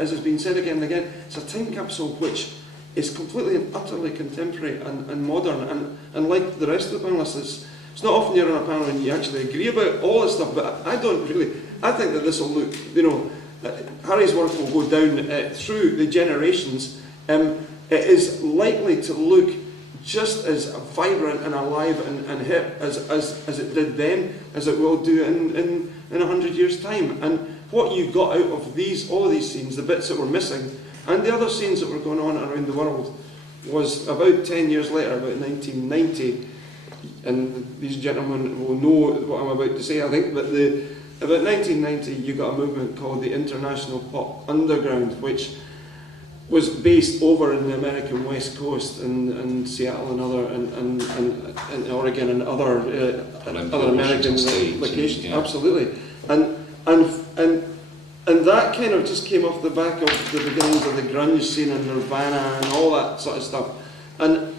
as has been said again and again, it's a time capsule which is completely and utterly contemporary and modern, and like the rest of the panellists, it's not often you're on a panel and you actually agree about all this stuff, but I don't really, I think that this will look, you know, Harry's work will go down through the generations. It is likely to look just as vibrant and alive and hip as it did then, as it will do in 100 years' time. And what you got out of all of these scenes, the bits that were missing, and the other scenes that were going on around the world, was about 10 years later, about 1990, and these gentlemen will know what I'm about to say, I think, but about 1990 you got a movement called the International Pop Underground, which was based over in the American West Coast and Seattle and Oregon and other American locations. Yeah. Absolutely, and that kind of just came off the back of the beginnings of the grunge scene and Nirvana and all that sort of stuff, and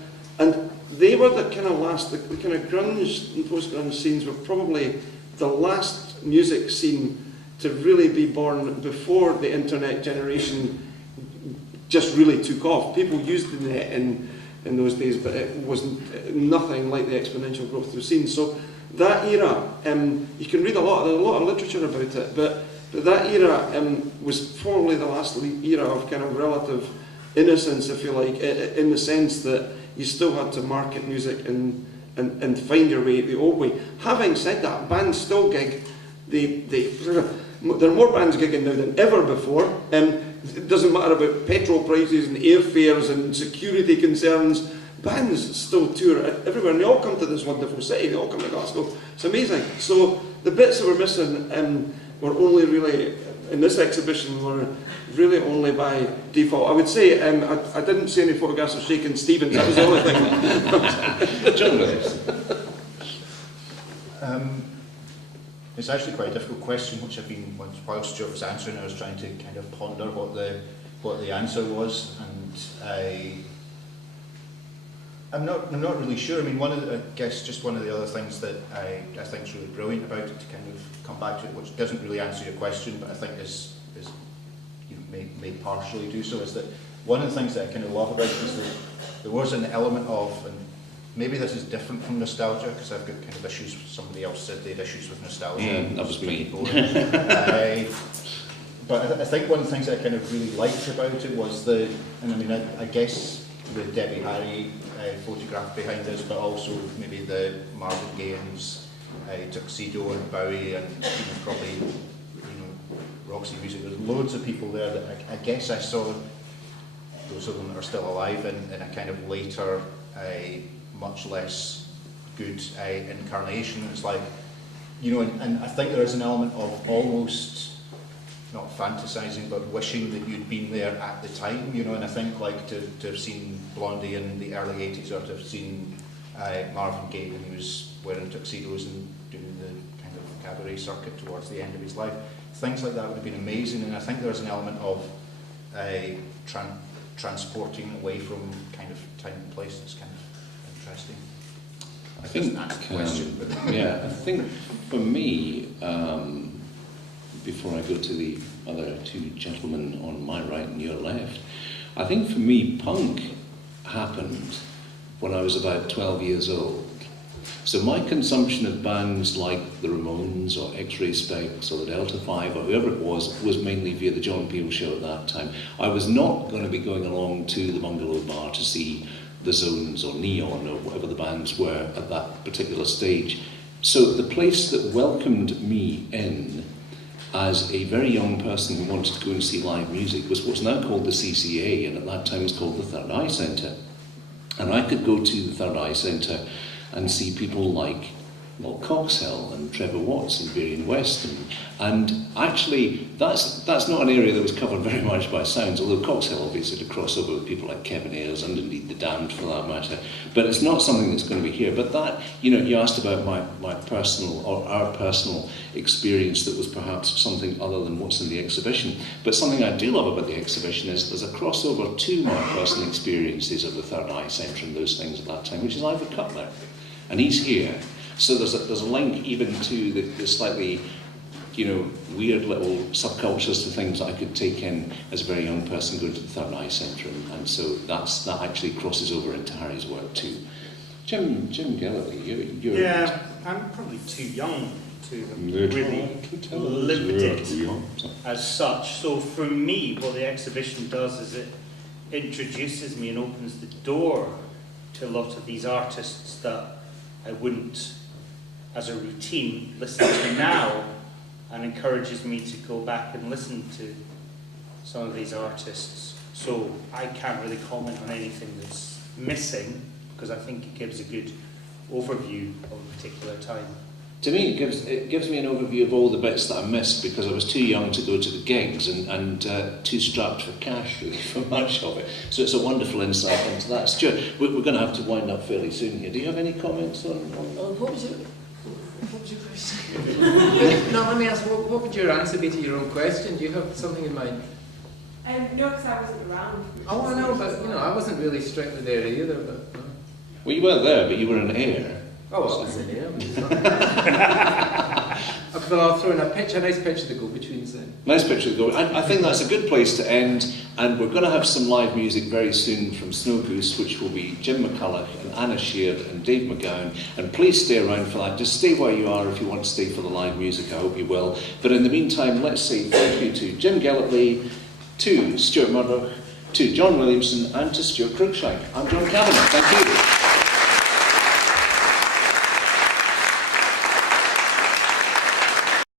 they were the kind of last, the kind of grunge and post-grunge scenes were probably the last music scene to really be born before the internet generation just really took off. People used the net in those days, but it wasn't nothing like the exponential growth we've seen. So that era, you can read there's a lot of literature about it, but that era was probably the last era of kind of relative innocence, if you like, in the sense that you still had to market music and find your way the old way. Having said that, bands still gig. There are more bands gigging now than ever before. It doesn't matter about petrol prices and airfares and security concerns. Bands still tour everywhere, and they all come to this wonderful city. They all come to Glasgow. It's amazing. So the bits that were missing were only really, in this exhibition, were really only by default. I would say I didn't see any photographs of Shakin' Stevens. That was the only thing. John Williams. It's actually quite a difficult question, which I've been, while Stuart was answering, I was trying to kind of ponder what the answer was, and I'm not really sure. I mean, I guess just one of the other things that I think is really brilliant about it, to kind of come back to it, which doesn't really answer your question, but I think is you know, may partially do so, is that one of the things that I kind of love about it is that there was an element of, and maybe this is different from nostalgia, because I've got kind of issues, somebody else said they had issues with nostalgia. That was me. But I think one of the things that I kind of really liked about it was and I mean, I guess the Debbie Harry photograph behind us, but also maybe the Marvin Gaye and Tuxedo and Bowie and probably Roxy Music. There's loads of people there that I guess I saw, those of them that are still alive, in a kind of later, much less good incarnation. It's like, and I think there is an element of almost, not fantasising, but wishing that you'd been there at the time, and I think like to have seen Blondie in the early 80s, or to have seen Marvin Gaye when he was wearing tuxedos and doing the kind of cabaret circuit towards the end of his life. Things like that would have been amazing, and I think there's an element of transporting away from kind of time and place that's kind of interesting. I think, question, but yeah, I think for me, before I go to the other two gentlemen on my right and your left. I think for me, punk happened when I was about 12 years old. So my consumption of bands like the Ramones or X-Ray Specs or the Delta 5 or whoever it was mainly via the John Peel show at that time. I was not going to be going along to the Bungalow Bar to see the Zones or Neon or whatever the bands were at that particular stage. So the place that welcomed me in as a very young person who wanted to go and see live music was what's now called the CCA, and at that time was called the Third Eye Centre. And I could go to the Third Eye Centre and see people like Lord Coxhill and Trevor Watts and Varian West. And actually, that's not an area that was covered very much by Sounds, although Coxhill obviously had a crossover with people like Cavanagh and indeed the Damned for that matter. But it's not something that's going to be here. But that, you asked about my personal or our personal experience that was perhaps something other than what's in the exhibition. But something I do love about the exhibition is there's a crossover to my personal experiences of the Third Eye Centre and those things at that time, which is Ivor Cutler. And he's here. So there's a link even to the slightly, weird little subcultures to things that I could take in as a very young person going to the Third Eye Centre, and so that actually crosses over into Harry's work too. Jim Gellatly, you're yeah, I'm probably too young to have really lived it as such. So for me, what the exhibition does is it introduces me and opens the door to a lot of these artists that I wouldn't, as a routine, listen to now, and encourages me to go back and listen to some of these artists. So I can't really comment on anything that's missing, because I think it gives a good overview of a particular time. To me, it gives me an overview of all the bits that I missed because I was too young to go to the gigs and too strapped for cash really for much of it. So it's a wonderful insight into that. Stuart, we're going to have to wind up fairly soon here. Do you have any comments on what was it? What was your question? No, let me ask, what would your answer be to your own question? Do you have something in mind? No, because I wasn't around. Oh, I know, but I wasn't really strictly there either. But Well, you weren't there, but you were in air. Oh, well, I was in air. But I'll throw in a nice picture to go between then. Nice picture to go. I think that's a good place to end, and we're going to have some live music very soon from Snow Goose, which will be Jim McCulloch and Anna Sheard and Dave McGowan, and please stay around for that. Just stay where you are if you want to stay for the live music. I hope you will. But in the meantime, let's say thank you to Jim Gellatly, to Stuart Murdoch, to John Williamson, and to Stewart Cruikshank. I'm John Cavanagh. Thank you.